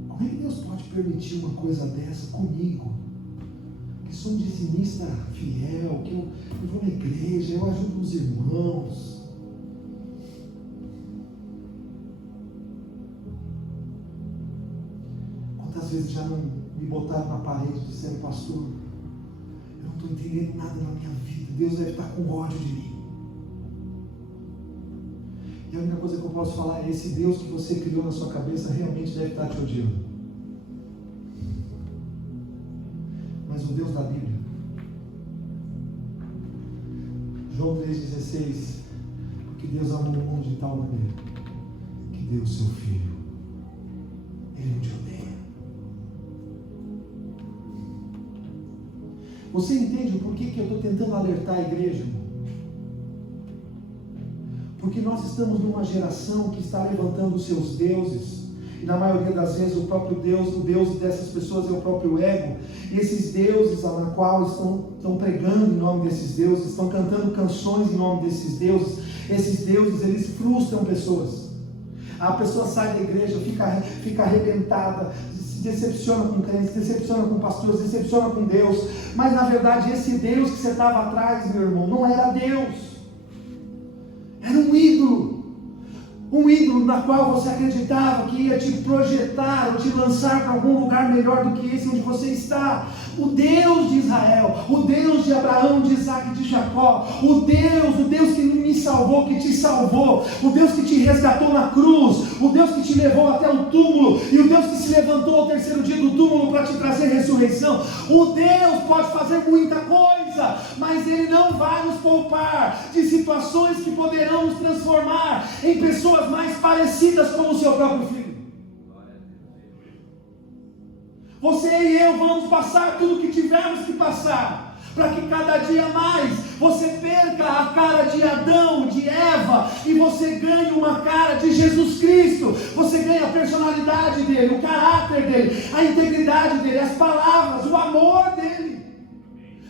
Como é que Deus pode permitir uma coisa dessa comigo? Que sou um dizimista fiel, que eu vou na igreja, eu ajudo os irmãos. Quantas vezes já não me botaram na parede dizendo, pastor, eu não estou entendendo nada na minha vida, Deus deve estar com ódio de mim. E a única coisa que eu posso falar é, esse Deus que você criou na sua cabeça realmente deve estar te odiando. Mas o Deus da Bíblia, João 3,16, porque Deus amou o mundo de tal maneira que deu o seu Filho. Ele não te odeia. Você entende o porquê que eu estou tentando alertar a igreja? Porque nós estamos numa geração que está levantando os seus deuses, e na maioria das vezes o próprio Deus, o Deus dessas pessoas é o próprio ego, e esses deuses na qual estão pregando em nome desses deuses, estão cantando canções em nome desses deuses, esses deuses eles frustram pessoas. A pessoa sai da igreja, fica arrebentada, se decepciona com crentes, se decepciona com pastores, se decepciona com Deus, mas na verdade esse Deus que você estava atrás, meu irmão, não era Deus, era um ídolo na qual você acreditava que ia te projetar ou te lançar para algum lugar melhor do que esse onde você está. O Deus de Israel, o Deus de Abraão, de Isaac e de Jacó, o Deus que me salvou, que te salvou, o Deus que te resgatou na cruz, o Deus que te levou até o túmulo, e o Deus que se levantou ao terceiro dia do túmulo para te trazer ressurreição. O Deus pode fazer muita coisa, mas Ele não vai nos poupar de situações que poderão nos transformar em pessoas mais parecidas com o seu próprio Filho. Você e eu vamos passar tudo o que tivermos que passar, para que cada dia mais você perca a cara de Adão, de Eva, e você ganhe uma cara de Jesus Cristo. Você ganha a personalidade dele, o caráter dele, a integridade dele, as palavras, o amor dele,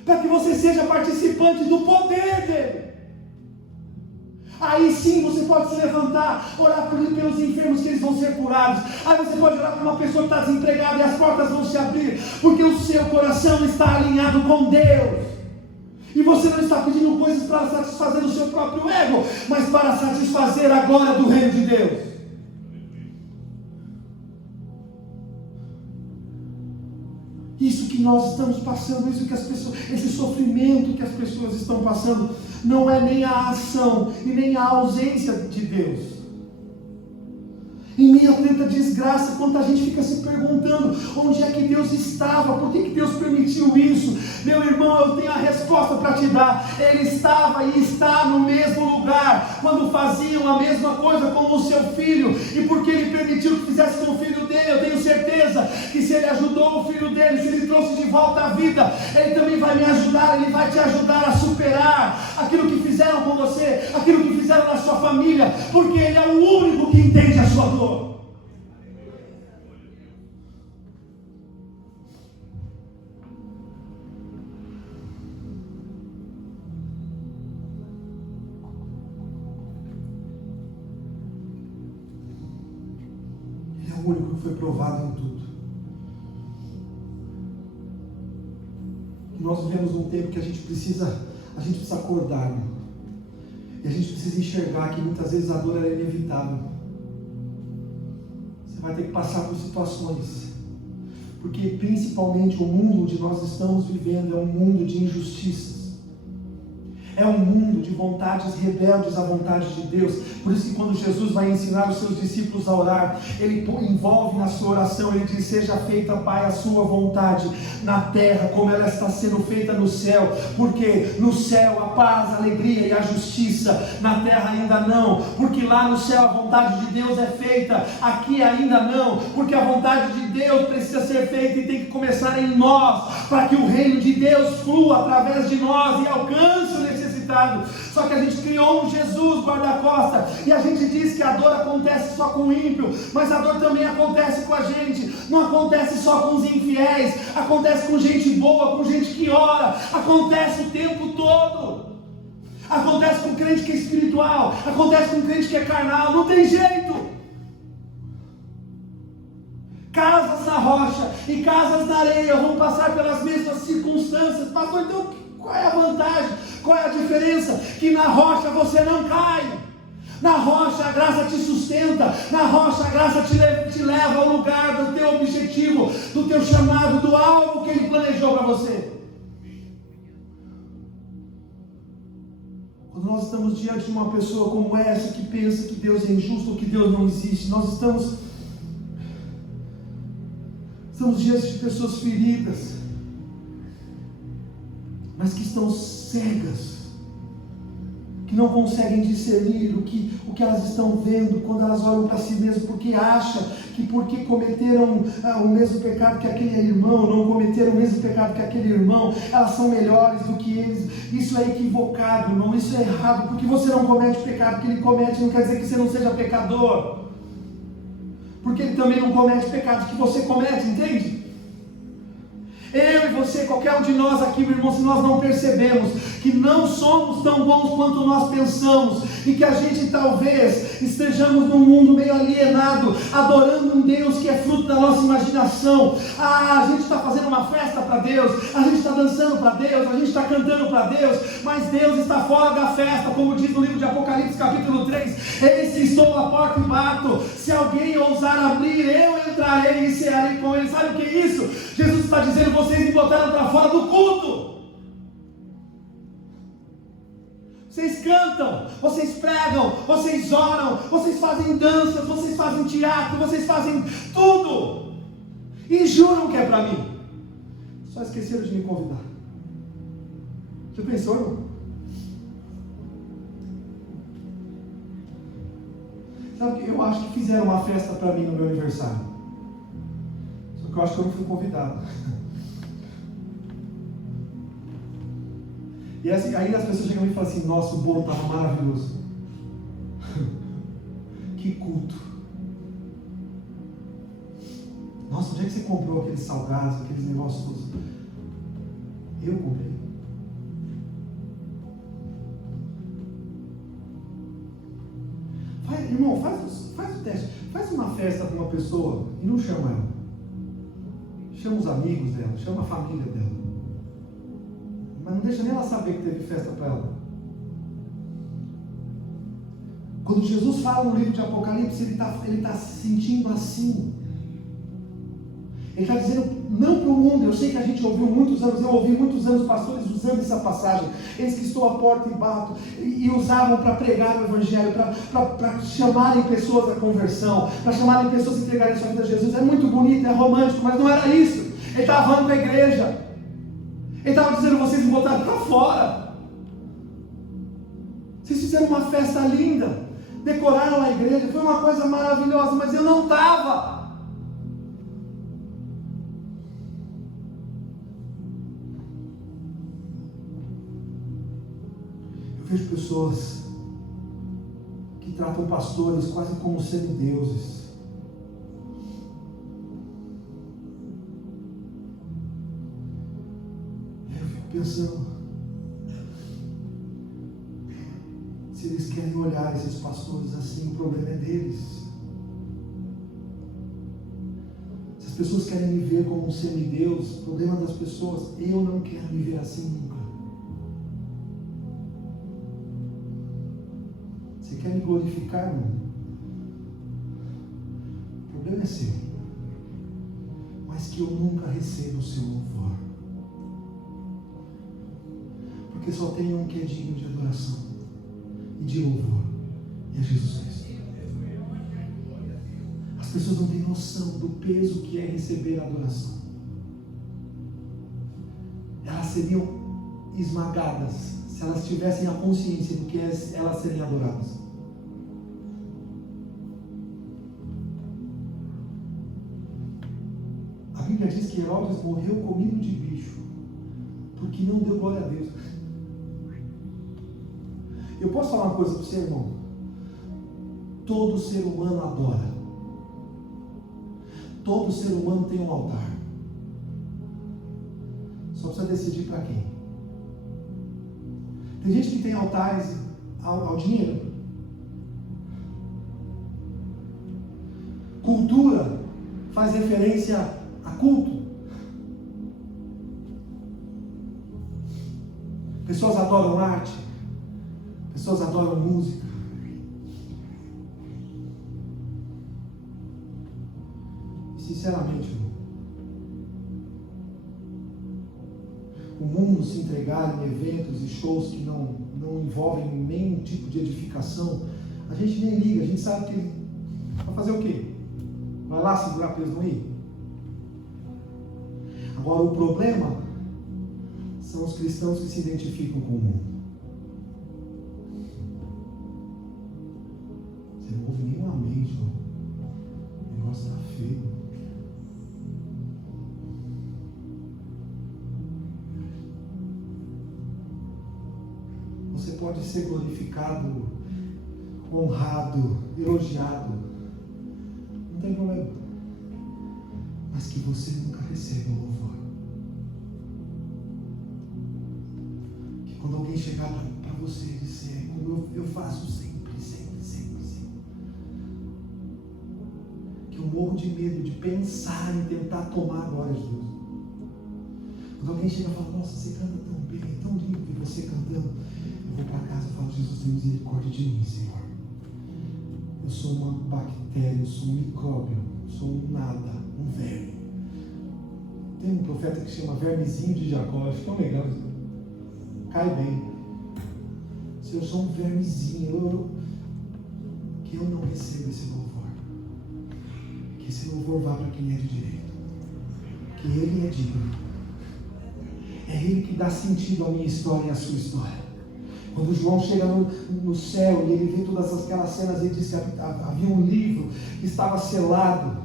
para que você seja participante do poder dele. Aí sim você pode se levantar, orar pelos enfermos que eles vão ser curados. Aí você pode orar por uma pessoa que está desempregada e as portas vão se abrir, porque o seu coração está alinhado com Deus. E você não está pedindo coisas para satisfazer o seu próprio ego, mas para satisfazer a glória do reino de Deus. Isso que nós estamos passando, isso que as pessoas, esse sofrimento que as pessoas estão passando, não é nem a ação e nem a ausência de Deus. Em meio a tanta desgraça, quanta gente fica se perguntando onde é que Deus estava, por que Deus permitiu isso? Meu irmão, eu tenho a resposta para te dar. Ele estava e está no mesmo lugar quando faziam a mesma coisa com o seu filho, e porque ele permitiu que fizesse com o filho dele, eu tenho certeza que se ele ajudou o filho dele, se ele trouxe de volta a vida, ele também vai me ajudar, ele vai te ajudar a superar aquilo que fizeram com você, aquilo que fizeram na sua família, porque ele é o único que entende a sua dor. Ele é o único que foi provado em tudo. E nós vivemos um tempo que a gente precisa acordar, né? E a gente precisa enxergar que muitas vezes a dor é inevitável. Você vai ter que passar por situações, porque principalmente o mundo onde nós estamos vivendo é um mundo de injustiças, é um mundo de vontades rebeldes à vontade de Deus. Por isso que quando Jesus vai ensinar os seus discípulos a orar, ele envolve na sua oração, ele diz: seja feita, Pai, a sua vontade na terra, como ela está sendo feita no céu. Porque no céu a paz, a alegria e a justiça, na terra ainda não, porque lá no céu a vontade de Deus é feita, aqui ainda não, porque a vontade de Deus precisa ser feita e tem que começar em nós, para que o reino de Deus flua através de nós e alcance o necessitado. Só que a gente criou um Jesus guarda-costa, e a gente diz que a dor acontece só com o ímpio, mas a dor também acontece com a gente. Não acontece só com os infiéis, acontece com gente boa, com gente que ora, acontece o tempo todo. Acontece com crente que é espiritual, acontece com crente que é carnal, não tem jeito. Casas na rocha e casas na areia vão passar pelas mesmas circunstâncias. Pastor, então qual é a vantagem? Qual é a diferença? Que na rocha você não cai. Na rocha a graça te sustenta. Na rocha a graça te leva ao lugar do teu objetivo, do teu chamado, do alvo que Ele planejou para você. Quando nós estamos diante de uma pessoa como essa, que pensa que Deus é injusto ou que Deus não existe, nós estamos diante de pessoas feridas, mas que estão cegas, que não conseguem discernir o que elas estão vendo quando elas olham para si mesmas, porque acham que porque cometeram o mesmo pecado que aquele irmão, não cometeram o mesmo pecado que aquele irmão, elas são melhores do que eles. Isso é equivocado, irmão, isso é errado. Porque você não comete o pecado que ele comete, não quer dizer que você não seja pecador, porque ele também não comete pecados que você comete, entende? Eu e você, qualquer um de nós aqui, meu irmão, se nós não percebemos que não somos tão bons quanto nós pensamos, e que a gente talvez estejamos num mundo meio alienado, adorando um Deus que é fruto da nossa imaginação. A gente está fazendo uma festa para Deus, a gente está dançando para Deus, a gente está cantando para Deus, mas Deus está fora da festa, como diz no livro de Apocalipse capítulo 3, eis que estou à porta e bato, se alguém ousar abrir, eu entrarei e cearei com ele. Sabe o que é isso? Jesus está dizendo: vocês me botaram para fora do culto. Vocês cantam, vocês pregam, vocês oram, vocês fazem danças, vocês fazem teatro, vocês fazem tudo, e juram que é para mim. Só esqueceram de me convidar. Já pensou, irmão? Sabe que eu acho que fizeram uma festa para mim no meu aniversário, só que eu acho que eu não fui convidado. E assim, aí as pessoas chegam e falam assim, nossa, o bolo estava maravilhoso. Que culto. Nossa, onde é que você comprou aqueles salgados, aqueles negócios todos? Eu comprei. Irmão, faz o teste. Faz uma festa com uma pessoa e não chama ela. Chama os amigos dela, chama a família dela. Mas não deixa nem ela saber que teve festa para ela. Quando Jesus fala no livro de Apocalipse, ele está se sentindo assim. Ele está dizendo, não para o mundo. Eu sei que a gente ouviu muitos anos, eu ouvi muitos anos pastores usando essa passagem. Eles que estou à porta e bato, e usavam para pregar o Evangelho, para chamarem pessoas à conversão, para chamarem pessoas a entregarem sua vida a Jesus. É muito bonito, é romântico, mas não era isso. Ele estava falando para a igreja. Ele estava dizendo, vocês me botaram para fora. Vocês fizeram uma festa linda, decoraram a igreja, foi uma coisa maravilhosa, mas eu não estava. Eu vejo pessoas que tratam pastores quase como semideuses. Eu fico pensando, se eles querem olhar esses pastores assim, o problema é deles. Se as pessoas querem me ver como um semideus, o problema das pessoas, eu não quero me ver assim nunca. Você quer me glorificar, irmão? O problema é seu. Mas que eu nunca recebo o seu louvor. Porque só tem um que é digno de adoração e de louvor. E é Jesus Cristo. As pessoas não têm noção do peso que é receber a adoração. Elas seriam esmagadas se elas tivessem a consciência do que é elas serem adoradas. A Bíblia diz que Herodes morreu comido de bicho, porque não deu glória a Deus. Eu posso falar uma coisa para você, irmão? Todo ser humano adora. Todo ser humano tem um altar. Só precisa decidir para quem. Tem gente que tem altares ao dinheiro. Cultura faz referência a culto. Pessoas adoram arte. Pessoas adoram música. E sinceramente, irmão, o mundo se entregar em eventos e shows que não envolvem nenhum tipo de edificação, a gente nem liga, a gente sabe que vai fazer o quê? Vai lá segurar para eles não ir? Agora o problema são os cristãos que se identificam com o mundo. Você não ouve nenhum amém, João. O negócio está feio. Você pode ser glorificado, honrado, elogiado. Não tem problema. Mas que você nunca receba o louvor. Que quando alguém chegar para você e disser, como eu faço sempre. Que eu morro de medo de pensar em tentar tomar a glória de Deus. Quando alguém chega e fala, nossa, você canta tão bem, é tão lindo ver você cantando. Eu vou para casa e falo, Jesus, tem misericórdia de mim, Senhor. Eu sou uma bactéria, eu sou um micróbio, eu sou um nada, um verme. Tem um profeta que chama Vermezinho de Jacó, acho tão legal isso. Cai bem. Se eu sou um vermezinho, que eu não recebo esse louvor. Que esse louvor vá para quem é de direito. Que Ele é digno. É Ele que dá sentido à minha história e à sua história. Quando João chega no céu e ele vê todas aquelas cenas, ele diz que havia um livro que estava selado.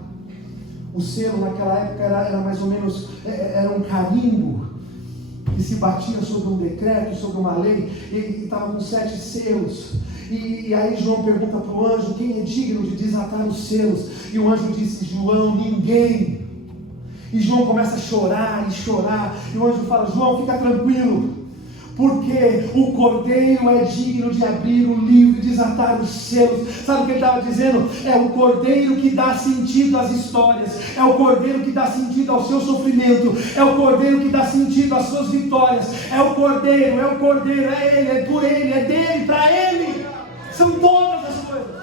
O selo naquela época era mais ou menos, era um carimbo. que se batia sobre um decreto, sobre uma lei, e estava com 7 selos. E aí João pergunta para o anjo: quem é digno de desatar os selos? E o anjo disse: João, ninguém. E João começa a chorar, e o anjo fala: João, fica tranquilo, porque o Cordeiro é digno de abrir o livro e desatar os selos. Sabe o que ele estava dizendo? É o Cordeiro que dá sentido às histórias, é o Cordeiro que dá sentido ao seu sofrimento, é o Cordeiro que dá sentido às suas vitórias, é o Cordeiro, é Ele, é por Ele, é dele, para Ele, são todas as coisas.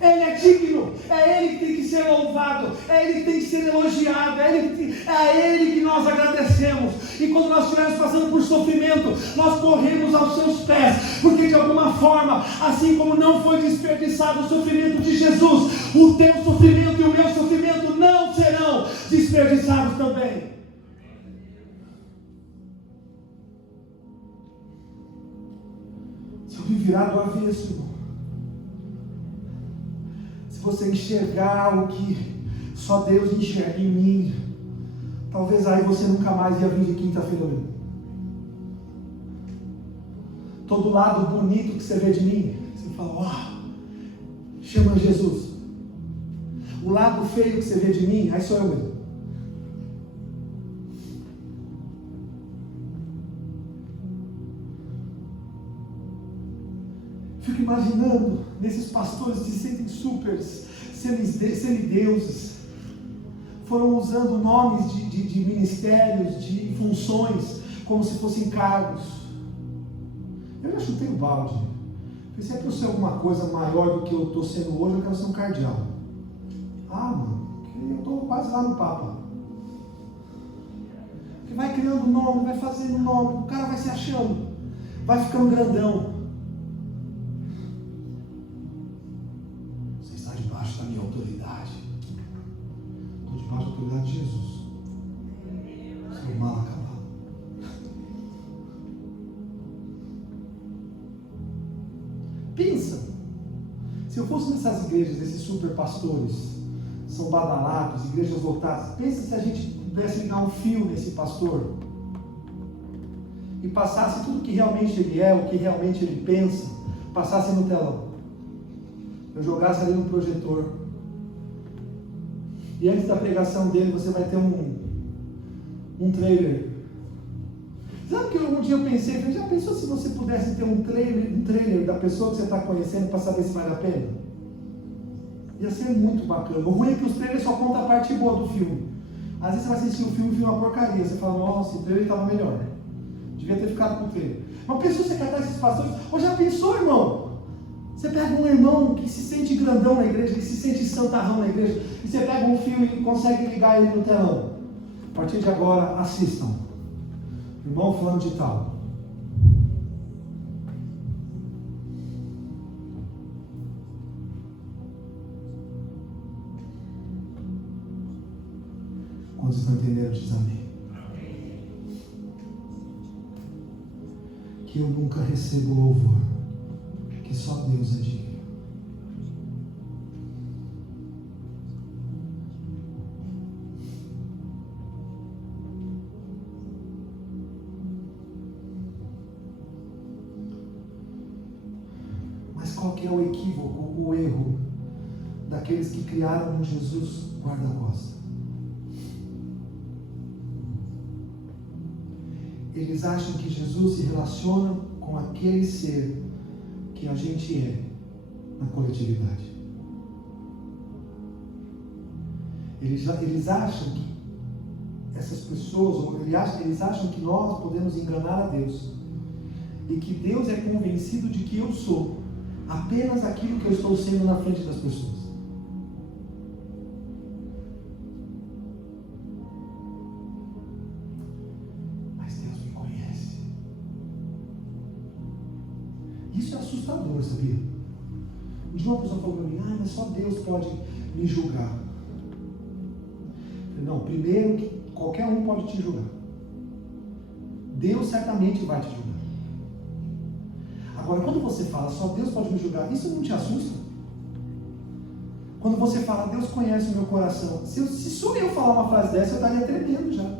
Ele é digno, é Ele que tem que ser louvado, é Ele que tem que ser elogiado, é a Ele que nós agradecemos. E quando nós estivermos passando por sofrimento, nós corremos aos seus pés, porque de alguma forma, assim como não foi desperdiçado o sofrimento de Jesus, o teu sofrimento e o meu sofrimento não serão desperdiçados também. Se eu me virar do avesso, irmão, você enxergar o que só Deus enxerga em mim, talvez aí você nunca mais ia vir de quinta-feira mesmo. Todo lado bonito que você vê de mim, você fala: chama Jesus. O lado feio que você vê de mim, aí sou eu mesmo. Fico imaginando nesses pastores que se sentem super semideuses, foram usando nomes de ministérios, de funções, como se fossem cargos. Eu já chutei o balde. Se é para eu ser alguma coisa maior do que eu estou sendo hoje, eu quero ser um cardeal. Mano, eu estou quase lá no Papa. Porque vai criando nome, vai fazendo nome, o cara vai se achando, vai ficando grandão. Debaixo da minha autoridade. Estou debaixo da autoridade de Jesus. Seu mal acabado. Pensa, se eu fosse nessas igrejas, esses super pastores, são badalados, igrejas lotadas, pensa se a gente pudesse ligar um fio nesse pastor e passasse tudo que realmente ele é, o que realmente ele pensa, passasse no telão. Eu jogasse ali no projetor. E antes da pregação dele, você vai ter um trailer. Sabe que um dia eu pensei, já pensou se você pudesse ter um trailer da pessoa que você está conhecendo para saber se vale a pena? Ia ser muito bacana. O ruim é que os trailers só contam a parte boa do filme. Às vezes você vai assistir o filme e vê uma porcaria. Você fala: nossa, o trailer estava melhor. Devia ter ficado com o trailer. Mas pensou você catar esses pastores? Ou já pensou, irmão? Você pega um irmão que se sente grandão na igreja, que se sente santarrão na igreja, e você pega um filme e consegue ligar ele no telão. A partir de agora, assistam. Irmão fulano de tal. Quando estão entendendo, diz amém. Que eu nunca recebo louvor, que só Deus é digno. Mas qual que é o equívoco, o erro daqueles que criaram um Jesus guarda-costas? Eles acham que Jesus se relaciona com aquele ser que a gente é na coletividade. Eles acham que essas pessoas, ou eles acham que nós podemos enganar a Deus, e que Deus é convencido de que eu sou apenas aquilo que eu estou sendo na frente das pessoas. Mas Deus me conhece. Isso é assustador, sabia? Um dia uma pessoa falou para mim: mas só Deus pode me julgar. Eu falei: não, primeiro que qualquer um pode te julgar. Deus certamente vai te julgar. Agora, quando você fala só Deus pode me julgar, isso não te assusta? Quando você fala Deus conhece o meu coração, se só eu falar uma frase dessa, eu estaria tremendo já.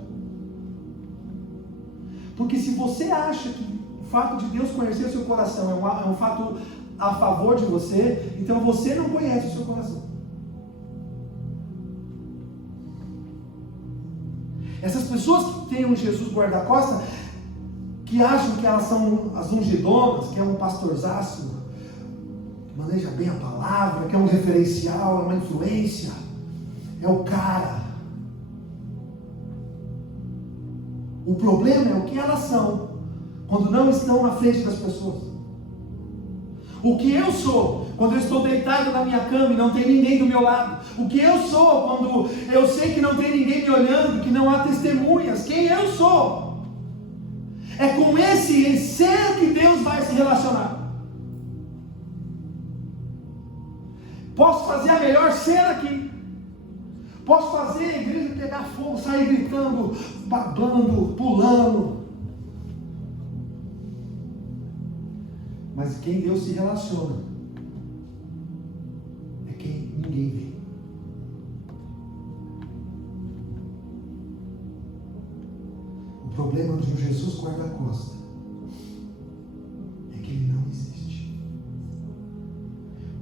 Porque se você acha que o fato de Deus conhecer o seu coração é um fato a favor de você, então você não conhece o seu coração. Essas pessoas que têm um Jesus guarda-costas, que acham que elas são as ungidonas, que é um pastorzaço, que maneja bem a palavra, que é um referencial, é uma influência, é o cara. O problema é o que elas são quando não estão na frente das pessoas. O que eu sou quando eu estou deitado na minha cama e não tem ninguém do meu lado. O que eu sou quando eu sei que não tem ninguém me olhando, que não há testemunhas. Quem eu sou. É com esse ser que Deus vai se relacionar. Posso fazer a melhor cena aqui. Posso fazer a igreja pegar fogo, sair gritando, babando, pulando. Mas quem Deus se relaciona é quem ninguém vê. O problema de um Jesus guarda-costas é que ele não existe.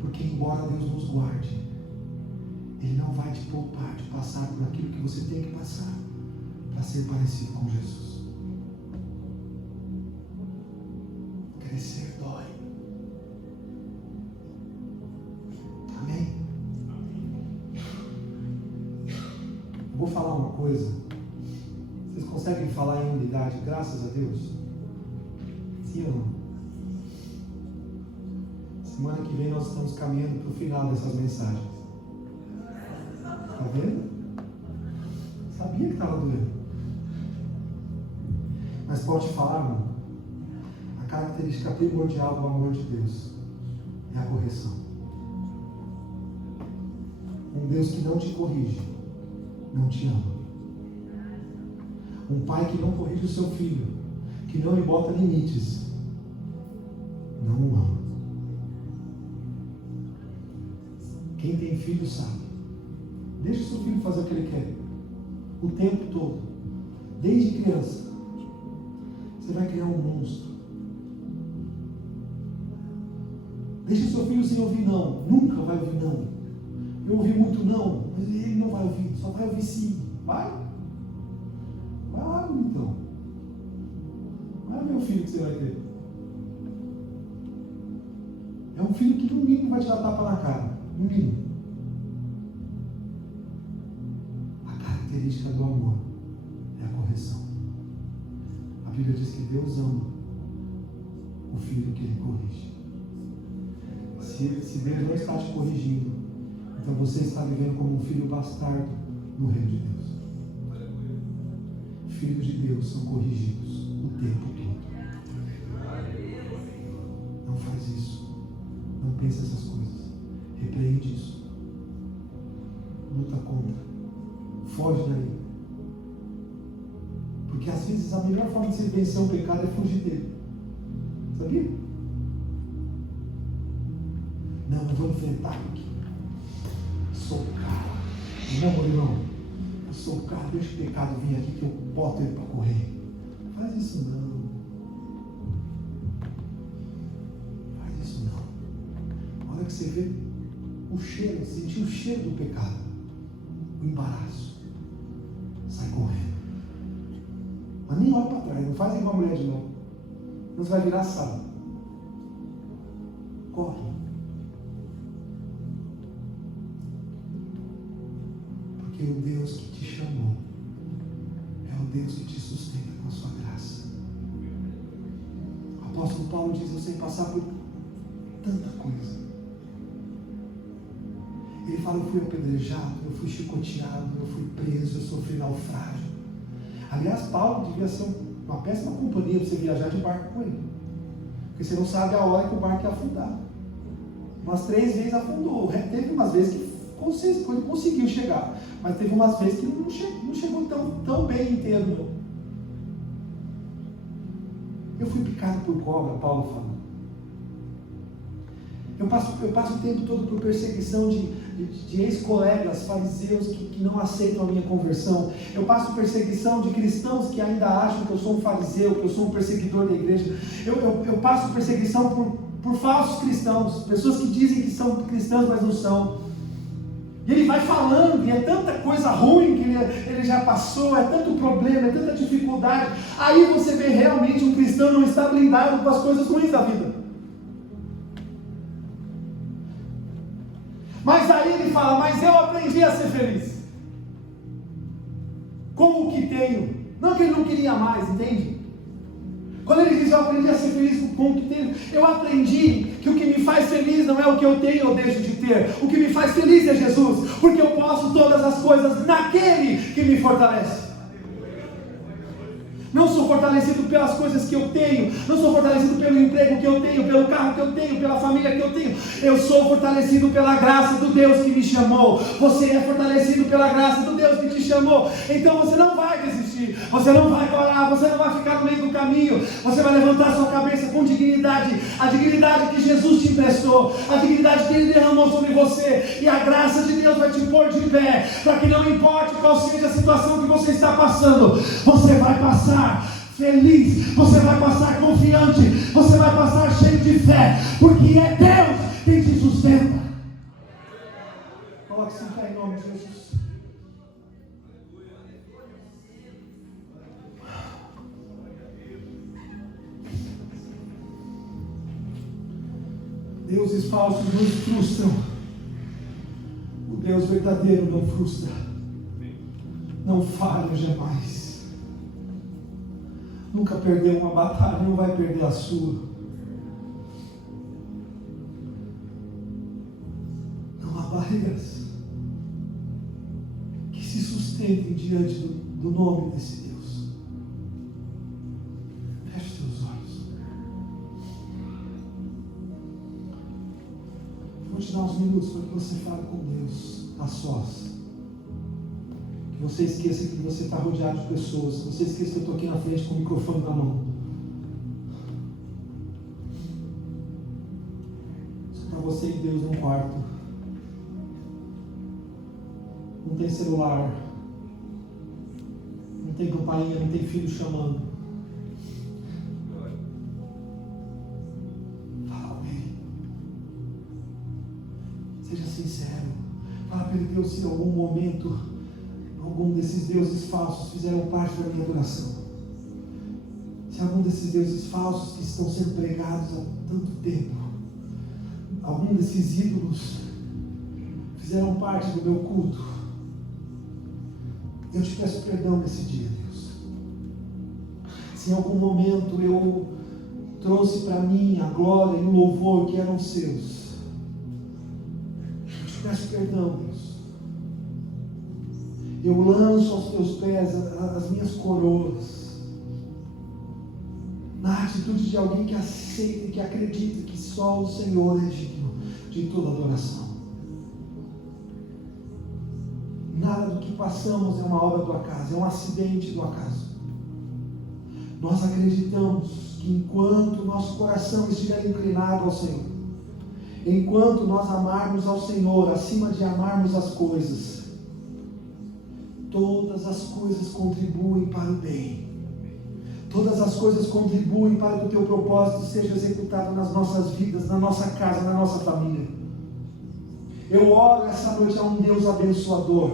Porque embora Deus nos guarde, Ele não vai te poupar de passar por aquilo que você tem que passar para ser parecido com Jesus. Crescer dói. Amém? Eu vou falar uma coisa. Vocês conseguem falar em unidade, graças a Deus? Sim ou não? Semana que vem nós estamos caminhando para o final dessas mensagens. Está vendo? Sabia que estava doendo. Mas pode falar, irmão? A característica primordial do amor de Deus é a correção. Um Deus que não te corrige, não te ama. Um pai que não corrige o seu filho, que não lhe bota limites, não o ama. Quem tem filho sabe. Deixa o seu filho fazer o que ele quer. O tempo todo. Desde criança. Você vai criar um monstro. Deixa o seu filho sem ouvir não. Nunca vai ouvir não. Eu ouvi muito não, mas ele não vai ouvir. Só vai ouvir sim. Vai. Vai lá, então. Vai ver o filho que você vai ter. É um filho que no mínimo vai te dar tapa na cara. No mínimo. A característica do amor é a correção. A Bíblia diz que Deus ama o filho que ele corrige. Se Deus não está te corrigindo, então você está vivendo como um filho bastardo no reino de Deus. Filhos de Deus são corrigidos o tempo todo. Não faz isso. Não pensa essas coisas. Repreende isso. Luta contra. Foge daí. Porque às vezes a melhor forma de se vencer um pecado é fugir dele. Sabia? Não, eu vou enfrentar aqui. Sou o cara. Não, meu irmão. Eu sou o cara, deixa o pecado vir aqui que eu boto ele para correr. Faz isso não. Faz isso não. A hora que você vê o cheiro, sentir o cheiro do pecado, o embaraço, sai correndo. Mas nem olha para trás, não faz igual a mulher de novo. Não, você vai virar sala. Corre. Porque o Deus que te chamou é o Deus que te sustenta com a sua graça. O apóstolo Paulo diz: eu sei passar por tanta coisa. Ele fala: eu fui apedrejado, eu fui chicoteado, eu fui preso, eu sofri naufrágio. Aliás, Paulo devia ser uma péssima companhia para você viajar de barco com ele, porque você não sabe a hora que o barco ia afundar. Umas 3 vezes afundou. Teve umas vezes que ele conseguiu chegar, mas teve umas vezes que não chegou tão bem inteiro, não. Eu fui picado por cobra, Paulo fala. Eu passo o tempo todo por perseguição de de ex-colegas fariseus que não aceitam a minha conversão. Eu passo perseguição de cristãos que ainda acham que eu sou um fariseu, que eu sou um perseguidor da igreja. Eu passo perseguição por falsos cristãos, pessoas que dizem que são cristãos, mas não são. E ele vai falando, e é tanta coisa ruim que ele já passou, é tanto problema, é tanta dificuldade. Aí você vê realmente um cristão não está blindado com as coisas ruins da vida. Mas aí ele fala, mas eu aprendi a ser feliz com o que tenho. Não que ele não queria mais, entende? Quando ele diz, eu aprendi a ser feliz com o que tenho, eu aprendi que o que me faz feliz não é o que eu tenho ou deixo de ter. O que me faz feliz é Jesus, porque eu posso todas as coisas naquele que me fortalece. Não sou fortalecido pelas coisas que eu tenho, não sou fortalecido pelo emprego que eu tenho, pelo carro que eu tenho, pela família que eu tenho. Eu sou fortalecido pela graça do Deus que me chamou. Você é fortalecido pela graça do Deus que te chamou. Então você não vai desistir, você não vai parar, você não vai ficar no meio do caminho. Você vai levantar sua cabeça com dignidade, a dignidade que Jesus te emprestou, a dignidade que Ele derramou sobre você, e a graça de Deus vai te pôr de pé, para que não importe qual seja a situação que você está passando, você vai passar feliz, você vai passar confiante, você vai passar cheio de fé, porque é Deus quem te sustenta. Coloque-se em pé em nome de Jesus. Deuses falsos nos frustram, o Deus verdadeiro não frustra, não falha jamais. Nunca perdeu uma batalha, não vai perder a sua. Não há barreiras que se sustentem diante do nome desse Deus. Feche seus olhos. Vou te dar uns minutos para que você fale com Deus a sós. Que você esqueça que você está rodeado de pessoas. Você esqueça que eu estou aqui na frente com o microfone na mão. Só para você e Deus num quarto. Não tem celular. Não tem campainha, não tem filho chamando. Fala com Ele. Seja sincero. Fala para Ele, Deus, se em algum momento algum desses deuses falsos fizeram parte da minha adoração. Se algum desses deuses falsos que estão sendo pregados há tanto tempo, algum desses ídolos fizeram parte do meu culto, eu te peço perdão nesse dia, Deus. Se em algum momento eu trouxe para mim a glória e o louvor que eram seus, eu te peço perdão, Deus. Eu lanço aos teus pés as minhas coroas, na atitude de alguém que aceita e que acredita que só o Senhor é digno de toda adoração. Nada do que passamos é uma obra do acaso, é um acidente do acaso. Nós acreditamos que enquanto nosso coração estiver inclinado ao Senhor, enquanto nós amarmos ao Senhor acima de amarmos as coisas, todas as coisas contribuem para o bem. Todas as coisas contribuem para que o teu propósito seja executado nas nossas vidas, na nossa casa, na nossa família. Eu oro essa noite a um Deus abençoador.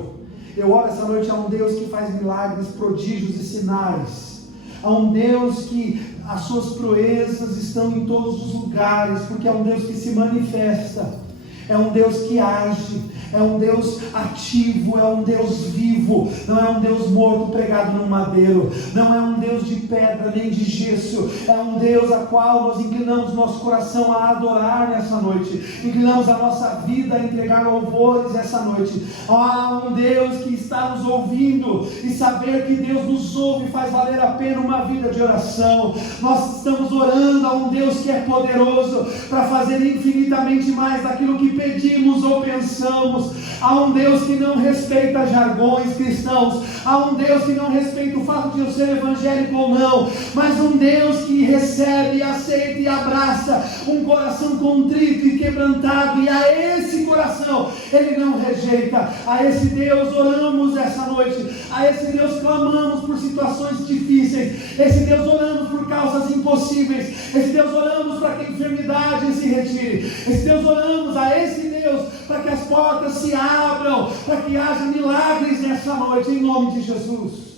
Eu oro essa noite a um Deus que faz milagres, prodígios e sinais. A um Deus que as suas proezas estão em todos os lugares, porque é um Deus que se manifesta. É um Deus que age, é um Deus ativo, é um Deus vivo, não é um Deus morto pregado no madeiro, não é um Deus de pedra nem de gesso, é um Deus a qual nós inclinamos nosso coração a adorar nessa noite, inclinamos a nossa vida a entregar louvores essa noite. Há um Deus que está nos ouvindo, e saber que Deus nos ouve faz valer a pena uma vida de oração. Nós estamos orando a um Deus que é poderoso para fazer infinitamente mais daquilo que pedimos ou pensamos. irmãos. Há um Deus que não respeita jargões cristãos, há um Deus que não respeita o fato de eu ser evangélico ou não, mas um Deus que recebe, aceita e abraça um coração contrito e quebrantado, e a esse coração Ele não rejeita. A esse Deus oramos essa noite, a esse Deus clamamos por situações difíceis, esse Deus oramos por causas impossíveis, esse Deus oramos para que a enfermidade se retire, esse Deus oramos a esse Deus para que as portas se abram, para que haja milagres nessa noite, em nome de Jesus.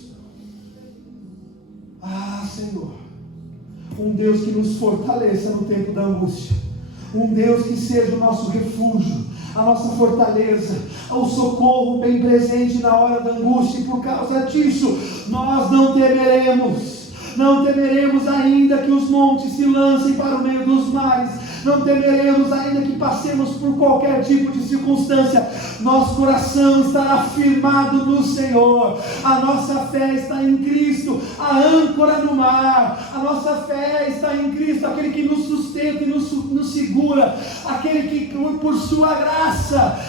Ah, Senhor, um Deus que nos fortaleça no tempo da angústia, um Deus que seja o nosso refúgio, a nossa fortaleza, o socorro bem presente na hora da angústia, e por causa disso, nós não temeremos ainda que os montes se lancem para o meio dos mares, não temeremos ainda que passemos por qualquer tipo de circunstância, nosso coração estará firmado no Senhor, a nossa fé está em Cristo, a âncora no mar, a nossa fé está em Cristo, aquele que nos sustenta e nos segura, aquele que por sua graça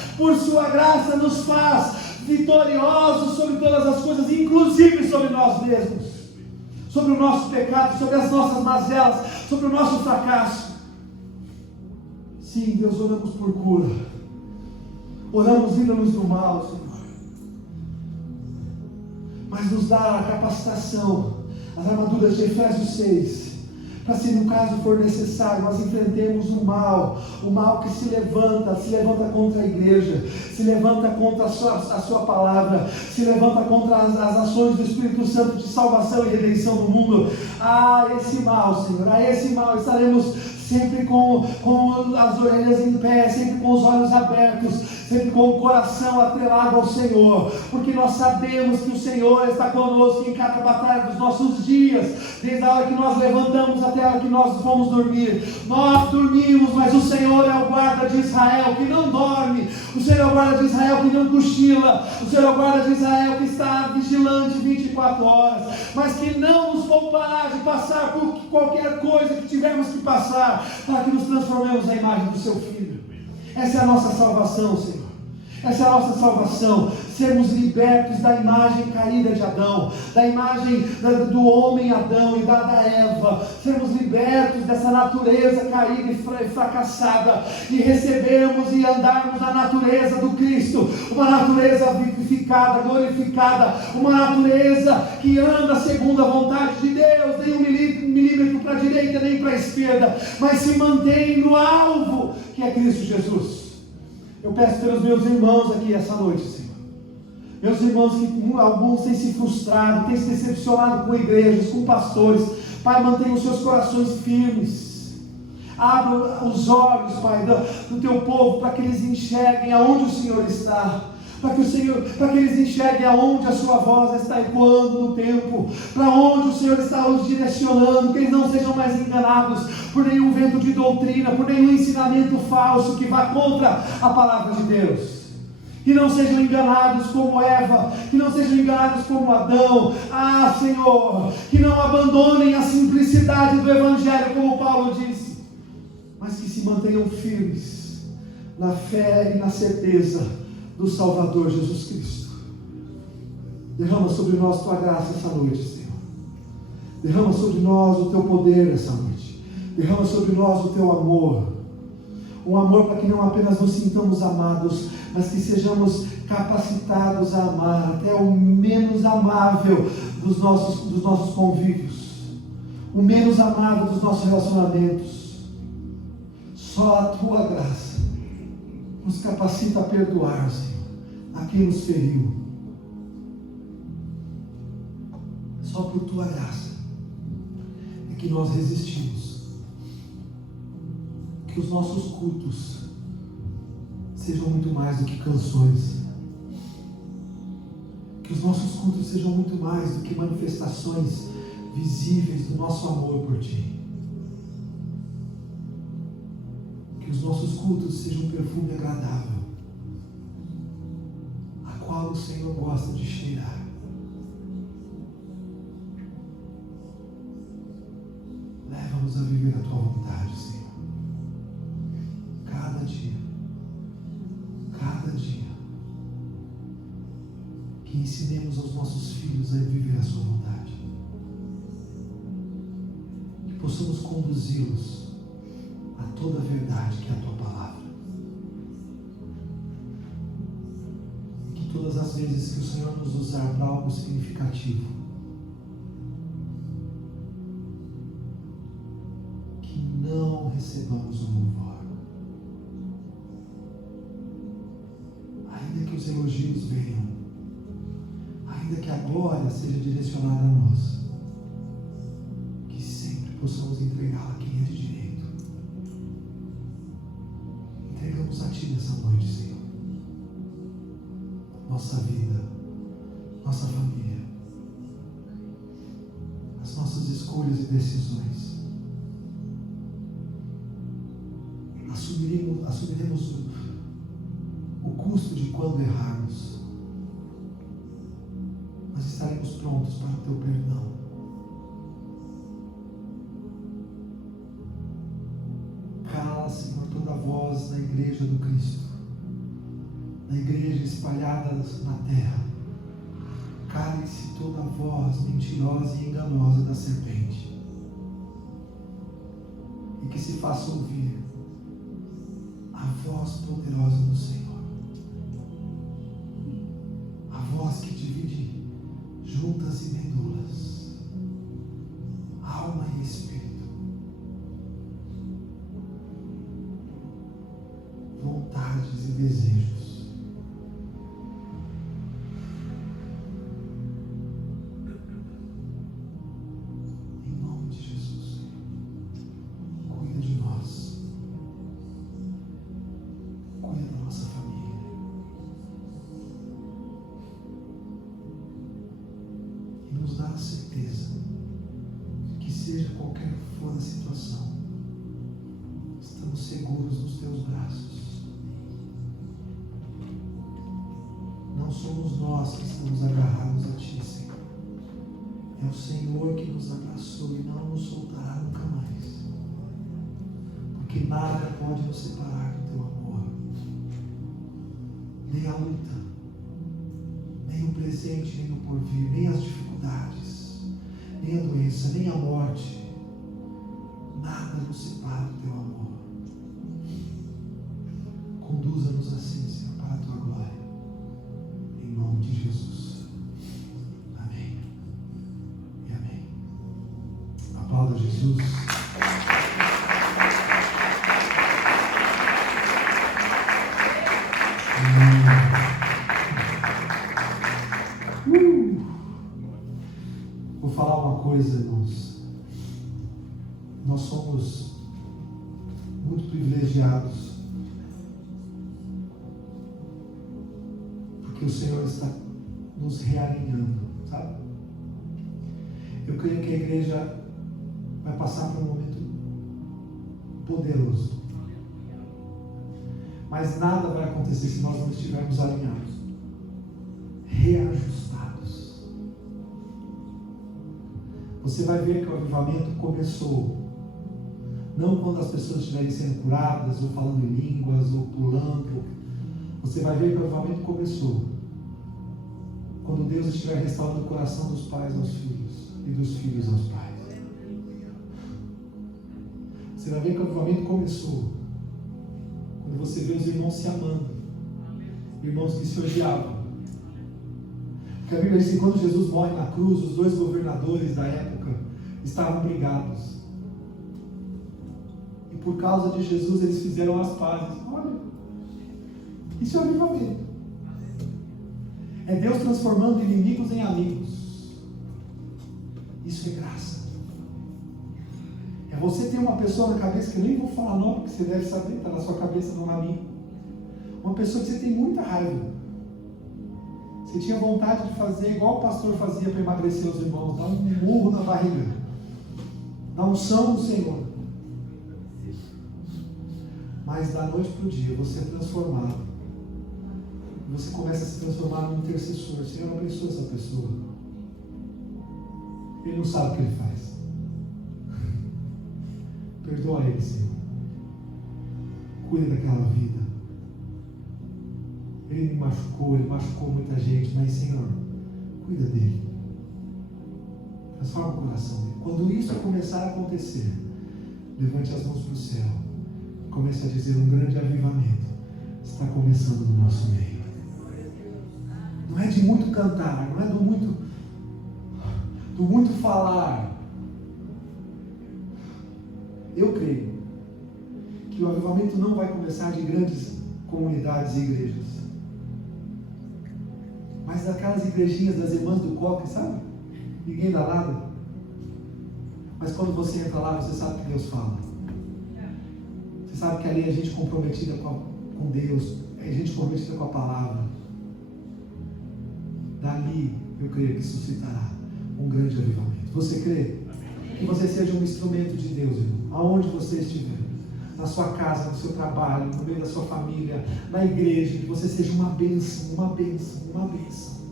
nos faz vitoriosos sobre todas as coisas, inclusive sobre nós mesmos, sobre o nosso pecado, sobre as nossas mazelas, sobre o nosso fracasso. Sim, Deus, oramos por cura, oramos livra-nos do mal, Senhor, mas nos dá a capacitação, as armaduras de Efésios 6, para se no caso for necessário, nós enfrentemos o mal que se levanta contra a igreja, se levanta contra a sua palavra, se levanta contra as ações do Espírito Santo de salvação e redenção do mundo. Esse mal, Senhor, esse mal estaremos sempre com as orelhas em pé, sempre com os olhos abertos, sempre com o coração atrelado ao Senhor, porque nós sabemos que o Senhor está conosco em cada batalha dos nossos dias, desde a hora que nós levantamos até a hora que nós vamos dormir. Nós dormimos, mas o Senhor é o guarda de Israel que não dorme, o Senhor é o guarda de Israel que não cochila, o Senhor é o guarda de Israel que está vigilante 24 horas, mas que não nos poupará de passar por qualquer coisa que tivermos que passar, para que nos transformemos na imagem do seu Filho. Essa é a nossa salvação, Senhor. Essa é a nossa salvação, sermos libertos da imagem caída de Adão, da imagem do homem Adão e da Eva, sermos libertos dessa natureza caída e fracassada, e recebermos e andarmos na natureza do Cristo, uma natureza vivificada, glorificada, uma natureza que anda segundo a vontade de Deus, nem um milímetro para a direita nem para a esquerda, mas se mantém no alvo que é Cristo Jesus. Eu peço pelos meus irmãos aqui essa noite, Senhor. Meus irmãos que alguns têm se frustrado, têm se decepcionado com igrejas, com pastores. Pai, mantenha os seus corações firmes. Abra os olhos, Pai, do teu povo, para que eles enxerguem aonde o Senhor está. Para que eles enxerguem aonde a sua voz está ecoando no tempo, para onde o Senhor está os direcionando, que eles não sejam mais enganados por nenhum vento de doutrina, por nenhum ensinamento falso que vá contra a palavra de Deus. Que não sejam enganados como Eva, que não sejam enganados como Adão. Senhor, que não abandonem a simplicidade do Evangelho, como Paulo disse, mas que se mantenham firmes na fé e na certeza do Salvador Jesus Cristo. Derrama sobre nós tua graça essa noite, Senhor. Derrama sobre nós o teu poder essa noite. Derrama sobre nós o teu amor. Um amor para que não apenas nos sintamos amados, mas que sejamos capacitados a amar até o menos amável dos nossos convívios, o menos amável dos nossos relacionamentos. Só a tua graça nos capacita a perdoar, Senhor, a quem nos feriu. Só por tua graça é que nós resistimos. Que os nossos cultos sejam muito mais do que canções. Que os nossos cultos sejam muito mais do que manifestações visíveis do nosso amor por Ti. Que os nossos cultos sejam um perfume agradável, a qual o Senhor gosta de cheirar. Leva-nos a viver a Tua vontade, Senhor. Cada dia, e ensinemos aos nossos filhos a viver a sua vontade. Que possamos conduzi-los a toda a verdade que é a tua palavra. E que todas as vezes que o Senhor nos usar para algo significativo, que não recebamos o louvor. Ainda que os elogios venham, ainda que a glória seja direcionada a nós, que sempre possamos entregá-la a quem é de direito. Entregamos a Ti nessa noite, Senhor, nossa vida, nossa família, as nossas escolhas e decisões. Assumiremos o custo de quando errarmos, mas estaremos prontos para o Teu perdão. Cala, Senhor, toda voz na igreja do Cristo, na igreja espalhada na terra. Cale-se toda voz mentirosa e enganosa da serpente, e que se faça ouvir a voz poderosa do Senhor, a voz que divide juntas e medulas, alma e espírito, vontades e desejos. Em nome de Jesus, cuida de nós. Cuida da nossa família. E nos dá a certeza que, seja qualquer que for a situação, estamos seguros nos Teus braços. Não somos nós que estamos agarrados a Ti, Senhor. É o Senhor que nos abraçou e não nos soltará nunca mais. Porque nada pode nos separar do Teu amor. Nem a luta, nem o presente, nem o porvir, nem as dificuldades, nem a doença, nem a morte, nada nos separa do Teu amor. Conduza-nos assim, Senhor, para a Tua glória, em nome de Jesus. Amém e amém. Aplauda Jesus. Vou falar uma coisa, irmãos. Nós somos muito privilegiados, porque o Senhor está nos realinhando, sabe? Eu creio que a igreja vai passar por um momento poderoso, mas nada vai acontecer se nós não estivermos alinhados, reajustados. Você vai ver que o avivamento começou não quando as pessoas estiverem sendo curadas, ou falando em línguas, ou pulando. Você vai ver que o avivamento começou quando Deus estiver restaurando o coração dos pais aos filhos e dos filhos aos pais. Você vai ver que o avivamento começou quando você vê os irmãos se amando, irmãos que se odiavam. Porque a Bíblia diz que quando Jesus morre na cruz, os dois governadores da época estavam brigados. E por causa de Jesus eles fizeram as pazes. Olha, isso é avivamento. É Deus transformando inimigos em amigos. Isso é graça. É você ter uma pessoa na cabeça, que eu nem vou falar nome, porque você deve saber, está na sua cabeça, não na minha. Uma pessoa que você tem muita raiva. Você tinha vontade de fazer igual o pastor fazia para emagrecer os irmãos, dar um murro na barriga, dar unção no Senhor. Mas da noite para o dia você é transformado. Você começa a se transformar num intercessor. Senhor, abençoa essa pessoa. Ele não sabe o que ele faz. Perdoa ele, Senhor. Cuida daquela vida. Ele me machucou, ele machucou muita gente, mas Senhor, Cuida dele. Transforma o coração dele. Quando isso começar a acontecer, levante as mãos para o céu. Comece a dizer: um grande avivamento está começando no nosso meio. Não é de muito cantar, não é do muito falar. Eu creio que o avivamento não vai começar de grandes comunidades e igrejas, mas daquelas igrejinhas das irmãs do coque, sabe? Ninguém dá nada. Mas quando você entra lá, você sabe que Deus fala. Você sabe que ali é gente comprometida com Deus, é gente comprometida com a palavra. Dali, eu creio que suscitará um grande avivamento. Você crê? Que você seja um instrumento de Deus, irmão, aonde você estiver, na sua casa, no seu trabalho, no meio da sua família, na igreja, que você seja uma bênção, uma bênção, uma bênção.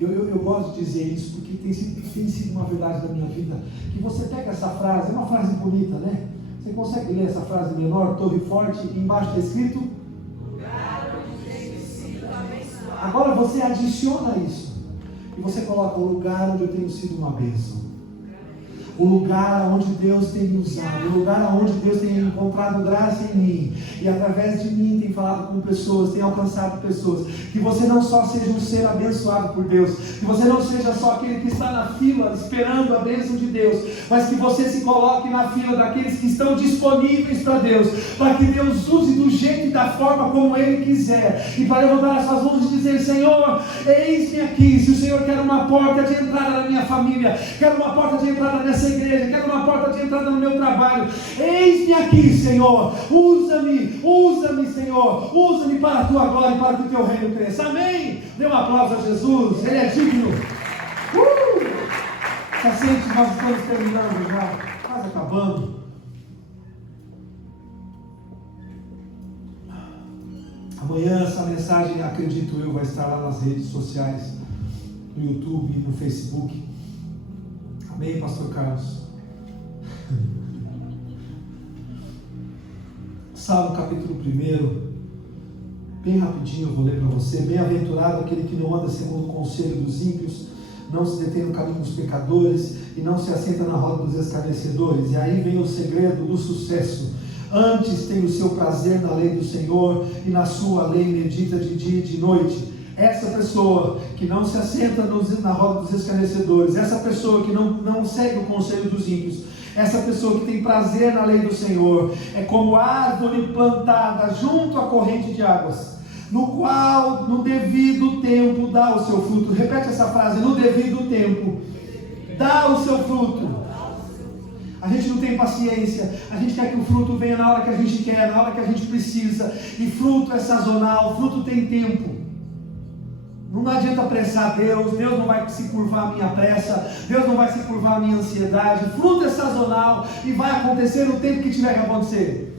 Eu gosto de dizer isso porque tem sido uma verdade da minha vida, que você pega essa frase, é uma frase bonita, né? Você consegue ler essa frase menor, torre forte, e embaixo está escrito? Lugar onde tenho sido abençoado. Agora você adiciona isso, e você coloca: o lugar onde eu tenho sido uma bênção. O lugar onde Deus tem me usado, o lugar onde Deus tem encontrado graça em mim, e através de mim tem falado com pessoas, tem alcançado pessoas. Que você não só seja um ser abençoado por Deus, que você não seja só aquele que está na fila esperando a bênção de Deus, mas que você se coloque na fila daqueles que estão disponíveis para Deus, para que Deus use do jeito e da forma como Ele quiser, e para levantar as suas mãos e dizer: Senhor, eis-me aqui. Se o Senhor quer uma porta de entrada na minha família, quer uma porta de entrada nessa igreja, quero uma porta de entrada no meu trabalho, eis-me aqui, Senhor, usa-me, Senhor, usa-me para a tua glória e para que o teu reino cresça. Amém? Dê um aplauso a Jesus, Ele é digno. Paciente, nós estamos terminando já, quase acabando. Amanhã essa mensagem, acredito eu, vai estar lá nas redes sociais, no YouTube, no Facebook. Amém, pastor Carlos? Salmo capítulo 1, bem rapidinho eu vou ler para você. Bem-aventurado aquele que não anda segundo o conselho dos ímpios, não se detém no caminho dos pecadores e não se assenta na roda dos escarnecedores. E aí vem o segredo do sucesso: antes tem o seu prazer na lei do Senhor, e na sua lei medita de dia e de noite. Essa pessoa que não se assenta na roda dos escarnecedores, essa pessoa que não segue o conselho dos ímpios, essa pessoa que tem prazer na lei do Senhor, é como árvore plantada junto à corrente de águas, no qual no devido tempo dá o seu fruto. Repete essa frase: no devido tempo dá o seu fruto. A gente não tem paciência, a gente quer que o fruto venha na hora que a gente quer, na hora que a gente precisa, e fruto é sazonal, fruto tem tempo. Não adianta apressar Deus, Deus não vai se curvar a minha pressa, Deus não vai se curvar a minha ansiedade. Fruto é sazonal e vai acontecer no tempo que tiver que acontecer.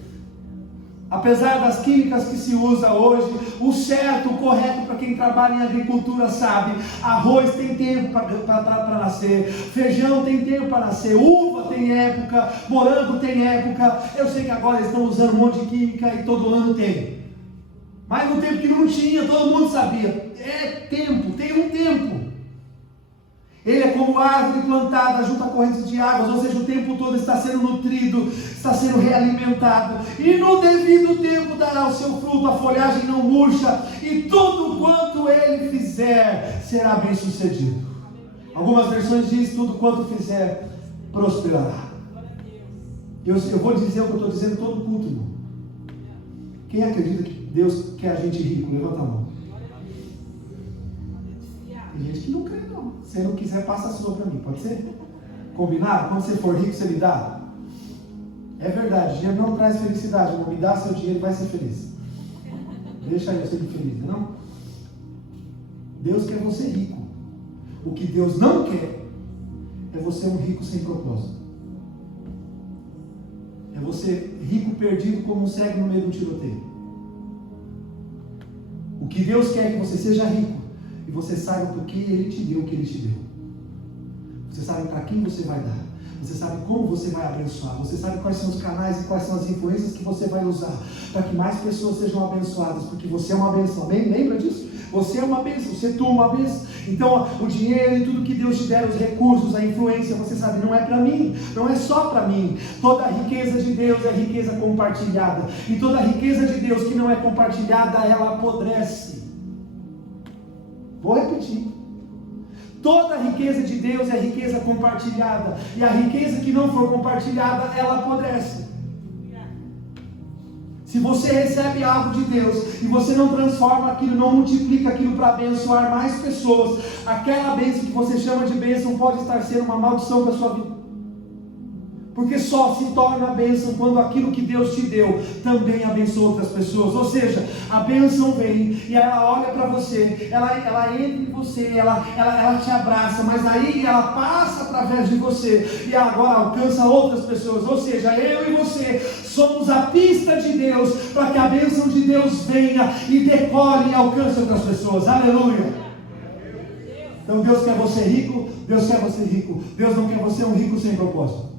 Apesar das químicas que se usa hoje, o certo, o correto para quem trabalha em agricultura sabe: arroz tem tempo para nascer, feijão tem tempo para nascer, uva tem época, morango tem época. Eu sei que agora eles estão usando um monte de química e todo ano tem. Mas no tempo que não tinha, todo mundo sabia. É tempo, tem um tempo. Ele é como árvore plantada junto a correntes de águas, ou seja, o tempo todo está sendo nutrido, está sendo realimentado, e no devido tempo dará o seu fruto, a folhagem não murcha, e tudo quanto ele fizer será bem sucedido. Algumas versões dizem: tudo quanto fizer prosperará. Eu vou dizer o que eu estou dizendo todo culto, irmão. Quem acredita que Deus quer a gente rico? Levanta a mão. Tem gente que não crê, não. Se não quiser, passa a sua para mim, pode ser? Combinado? Quando você for rico, você me dá? É verdade, dinheiro não traz felicidade, irmão. Me dá seu dinheiro e vai ser feliz. Deixa eu ser feliz, não? Deus quer você rico. O que Deus não quer é você um rico sem propósito. É você rico perdido como um cego no meio do tiroteio. O que Deus quer é que você seja rico e você saiba por que Ele te deu o que Ele te deu. Você sabe para quem você vai dar. Você sabe como você vai abençoar. Você sabe quais são os canais e quais são as influências que você vai usar para que mais pessoas sejam abençoadas, porque você é uma benção. Amém? Lembra disso? Você é uma bênção, você é uma bênção. Então o dinheiro e tudo que Deus te der, os recursos, a influência, você sabe, não é para mim, não é só para mim. Toda a riqueza de Deus é riqueza compartilhada. E toda a riqueza de Deus que não é compartilhada, ela apodrece. Vou repetir. Toda a riqueza de Deus é riqueza compartilhada. E a riqueza que não for compartilhada, ela apodrece. Se você recebe algo de Deus e você não transforma aquilo, não multiplica aquilo para abençoar mais pessoas, aquela bênção que você chama de bênção pode estar sendo uma maldição para a sua vida. Porque só se torna bênção quando aquilo que Deus te deu também abençoa outras pessoas. Ou seja, a bênção vem e ela olha para você, ela entra em você, ela te abraça, mas aí ela passa através de você e ela agora alcança outras pessoas. Ou seja, eu e você somos a pista de Deus para que a bênção de Deus venha e decole e alcance outras pessoas. Aleluia! Então Deus quer você rico, Deus quer você rico. Deus não quer você um rico sem propósito.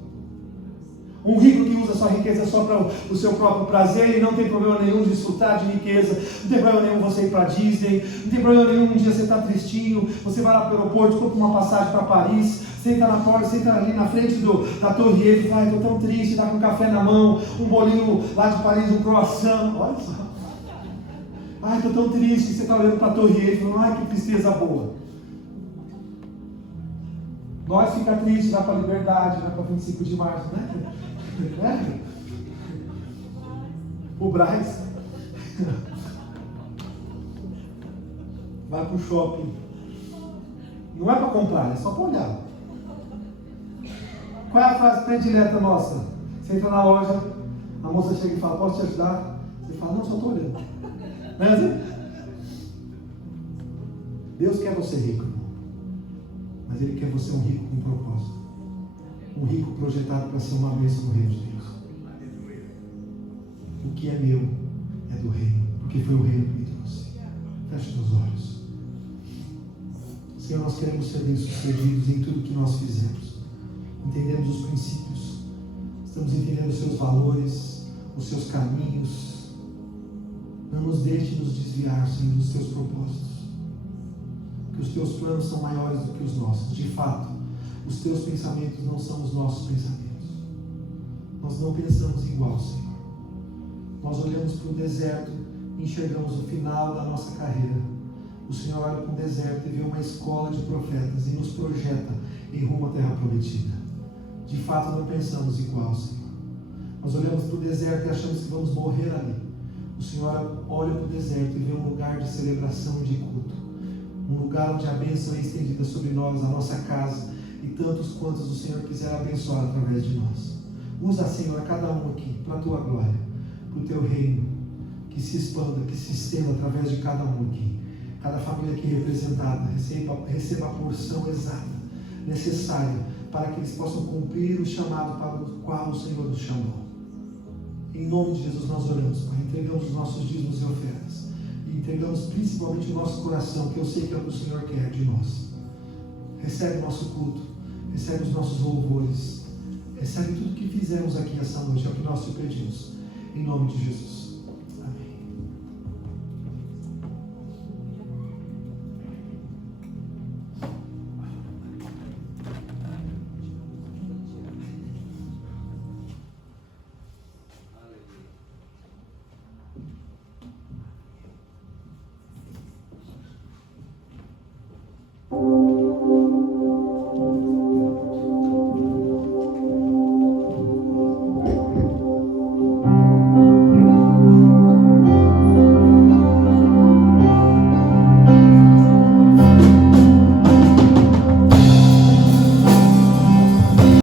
Um rico que usa sua riqueza só para o seu próprio prazer e não tem problema nenhum de desfrutar de riqueza, não tem problema nenhum você ir para Disney, não tem problema nenhum um dia você está tristinho, você vai lá para o aeroporto, compra uma passagem para Paris, senta na porta, senta ali na frente da Torre Eiffel e fala, estou tão triste, está com um café na mão, um bolinho lá de Paris, um croissant, olha só. Ai, estou tão triste, você está olhando para a Torre Eiffel, ai que tristeza boa. Nós fica triste, vai para a Liberdade, vai para 25 de março, né? O Braz vai para o shopping, não é para comprar, é só para olhar. Qual é a frase predileta nossa? Você entra na loja, a moça chega e fala, posso te ajudar? Você fala, não, só estou olhando. Não é assim? Deus quer você rico, mas Ele quer você um rico com propósito. Um rico projetado para ser uma bênção no reino de Deus. O que é meu é do reino, porque foi o reino que me trouxe. Feche os olhos. Senhor, nós queremos ser bem-sucedidos em tudo que nós fizemos. Entendemos os princípios, estamos entendendo os seus valores, os seus caminhos. Não nos deixe nos desviar, Senhor, dos teus propósitos. Que os teus planos são maiores do que os nossos. De fato, os teus pensamentos não são os nossos pensamentos. Nós não pensamos igual, Senhor. Nós olhamos para o deserto e enxergamos o final da nossa carreira. O Senhor olha para o deserto e vê uma escola de profetas e nos projeta em rumo à terra prometida. De fato, não pensamos igual, Senhor. Nós olhamos para o deserto e achamos que vamos morrer ali. O Senhor olha para o deserto e vê um lugar de celebração e de culto. Um lugar onde a bênção é estendida sobre nós, a nossa casa, e tantos quantos o Senhor quiser abençoar através de nós. Usa, Senhor, cada um aqui para a tua glória, para o teu reino, que se expanda, que se estenda através de cada um aqui. Cada família aqui representada receba a porção exata, necessária, para que eles possam cumprir o chamado para o qual o Senhor nos chamou. Em nome de Jesus nós oramos, Pai. Entregamos os nossos dízimos e ofertas. E entregamos principalmente o nosso coração, que eu sei que é o que o Senhor quer de nós. Recebe o nosso culto, recebe os nossos louvores, recebe tudo que fizemos aqui essa noite, é o que nós te pedimos, em nome de Jesus.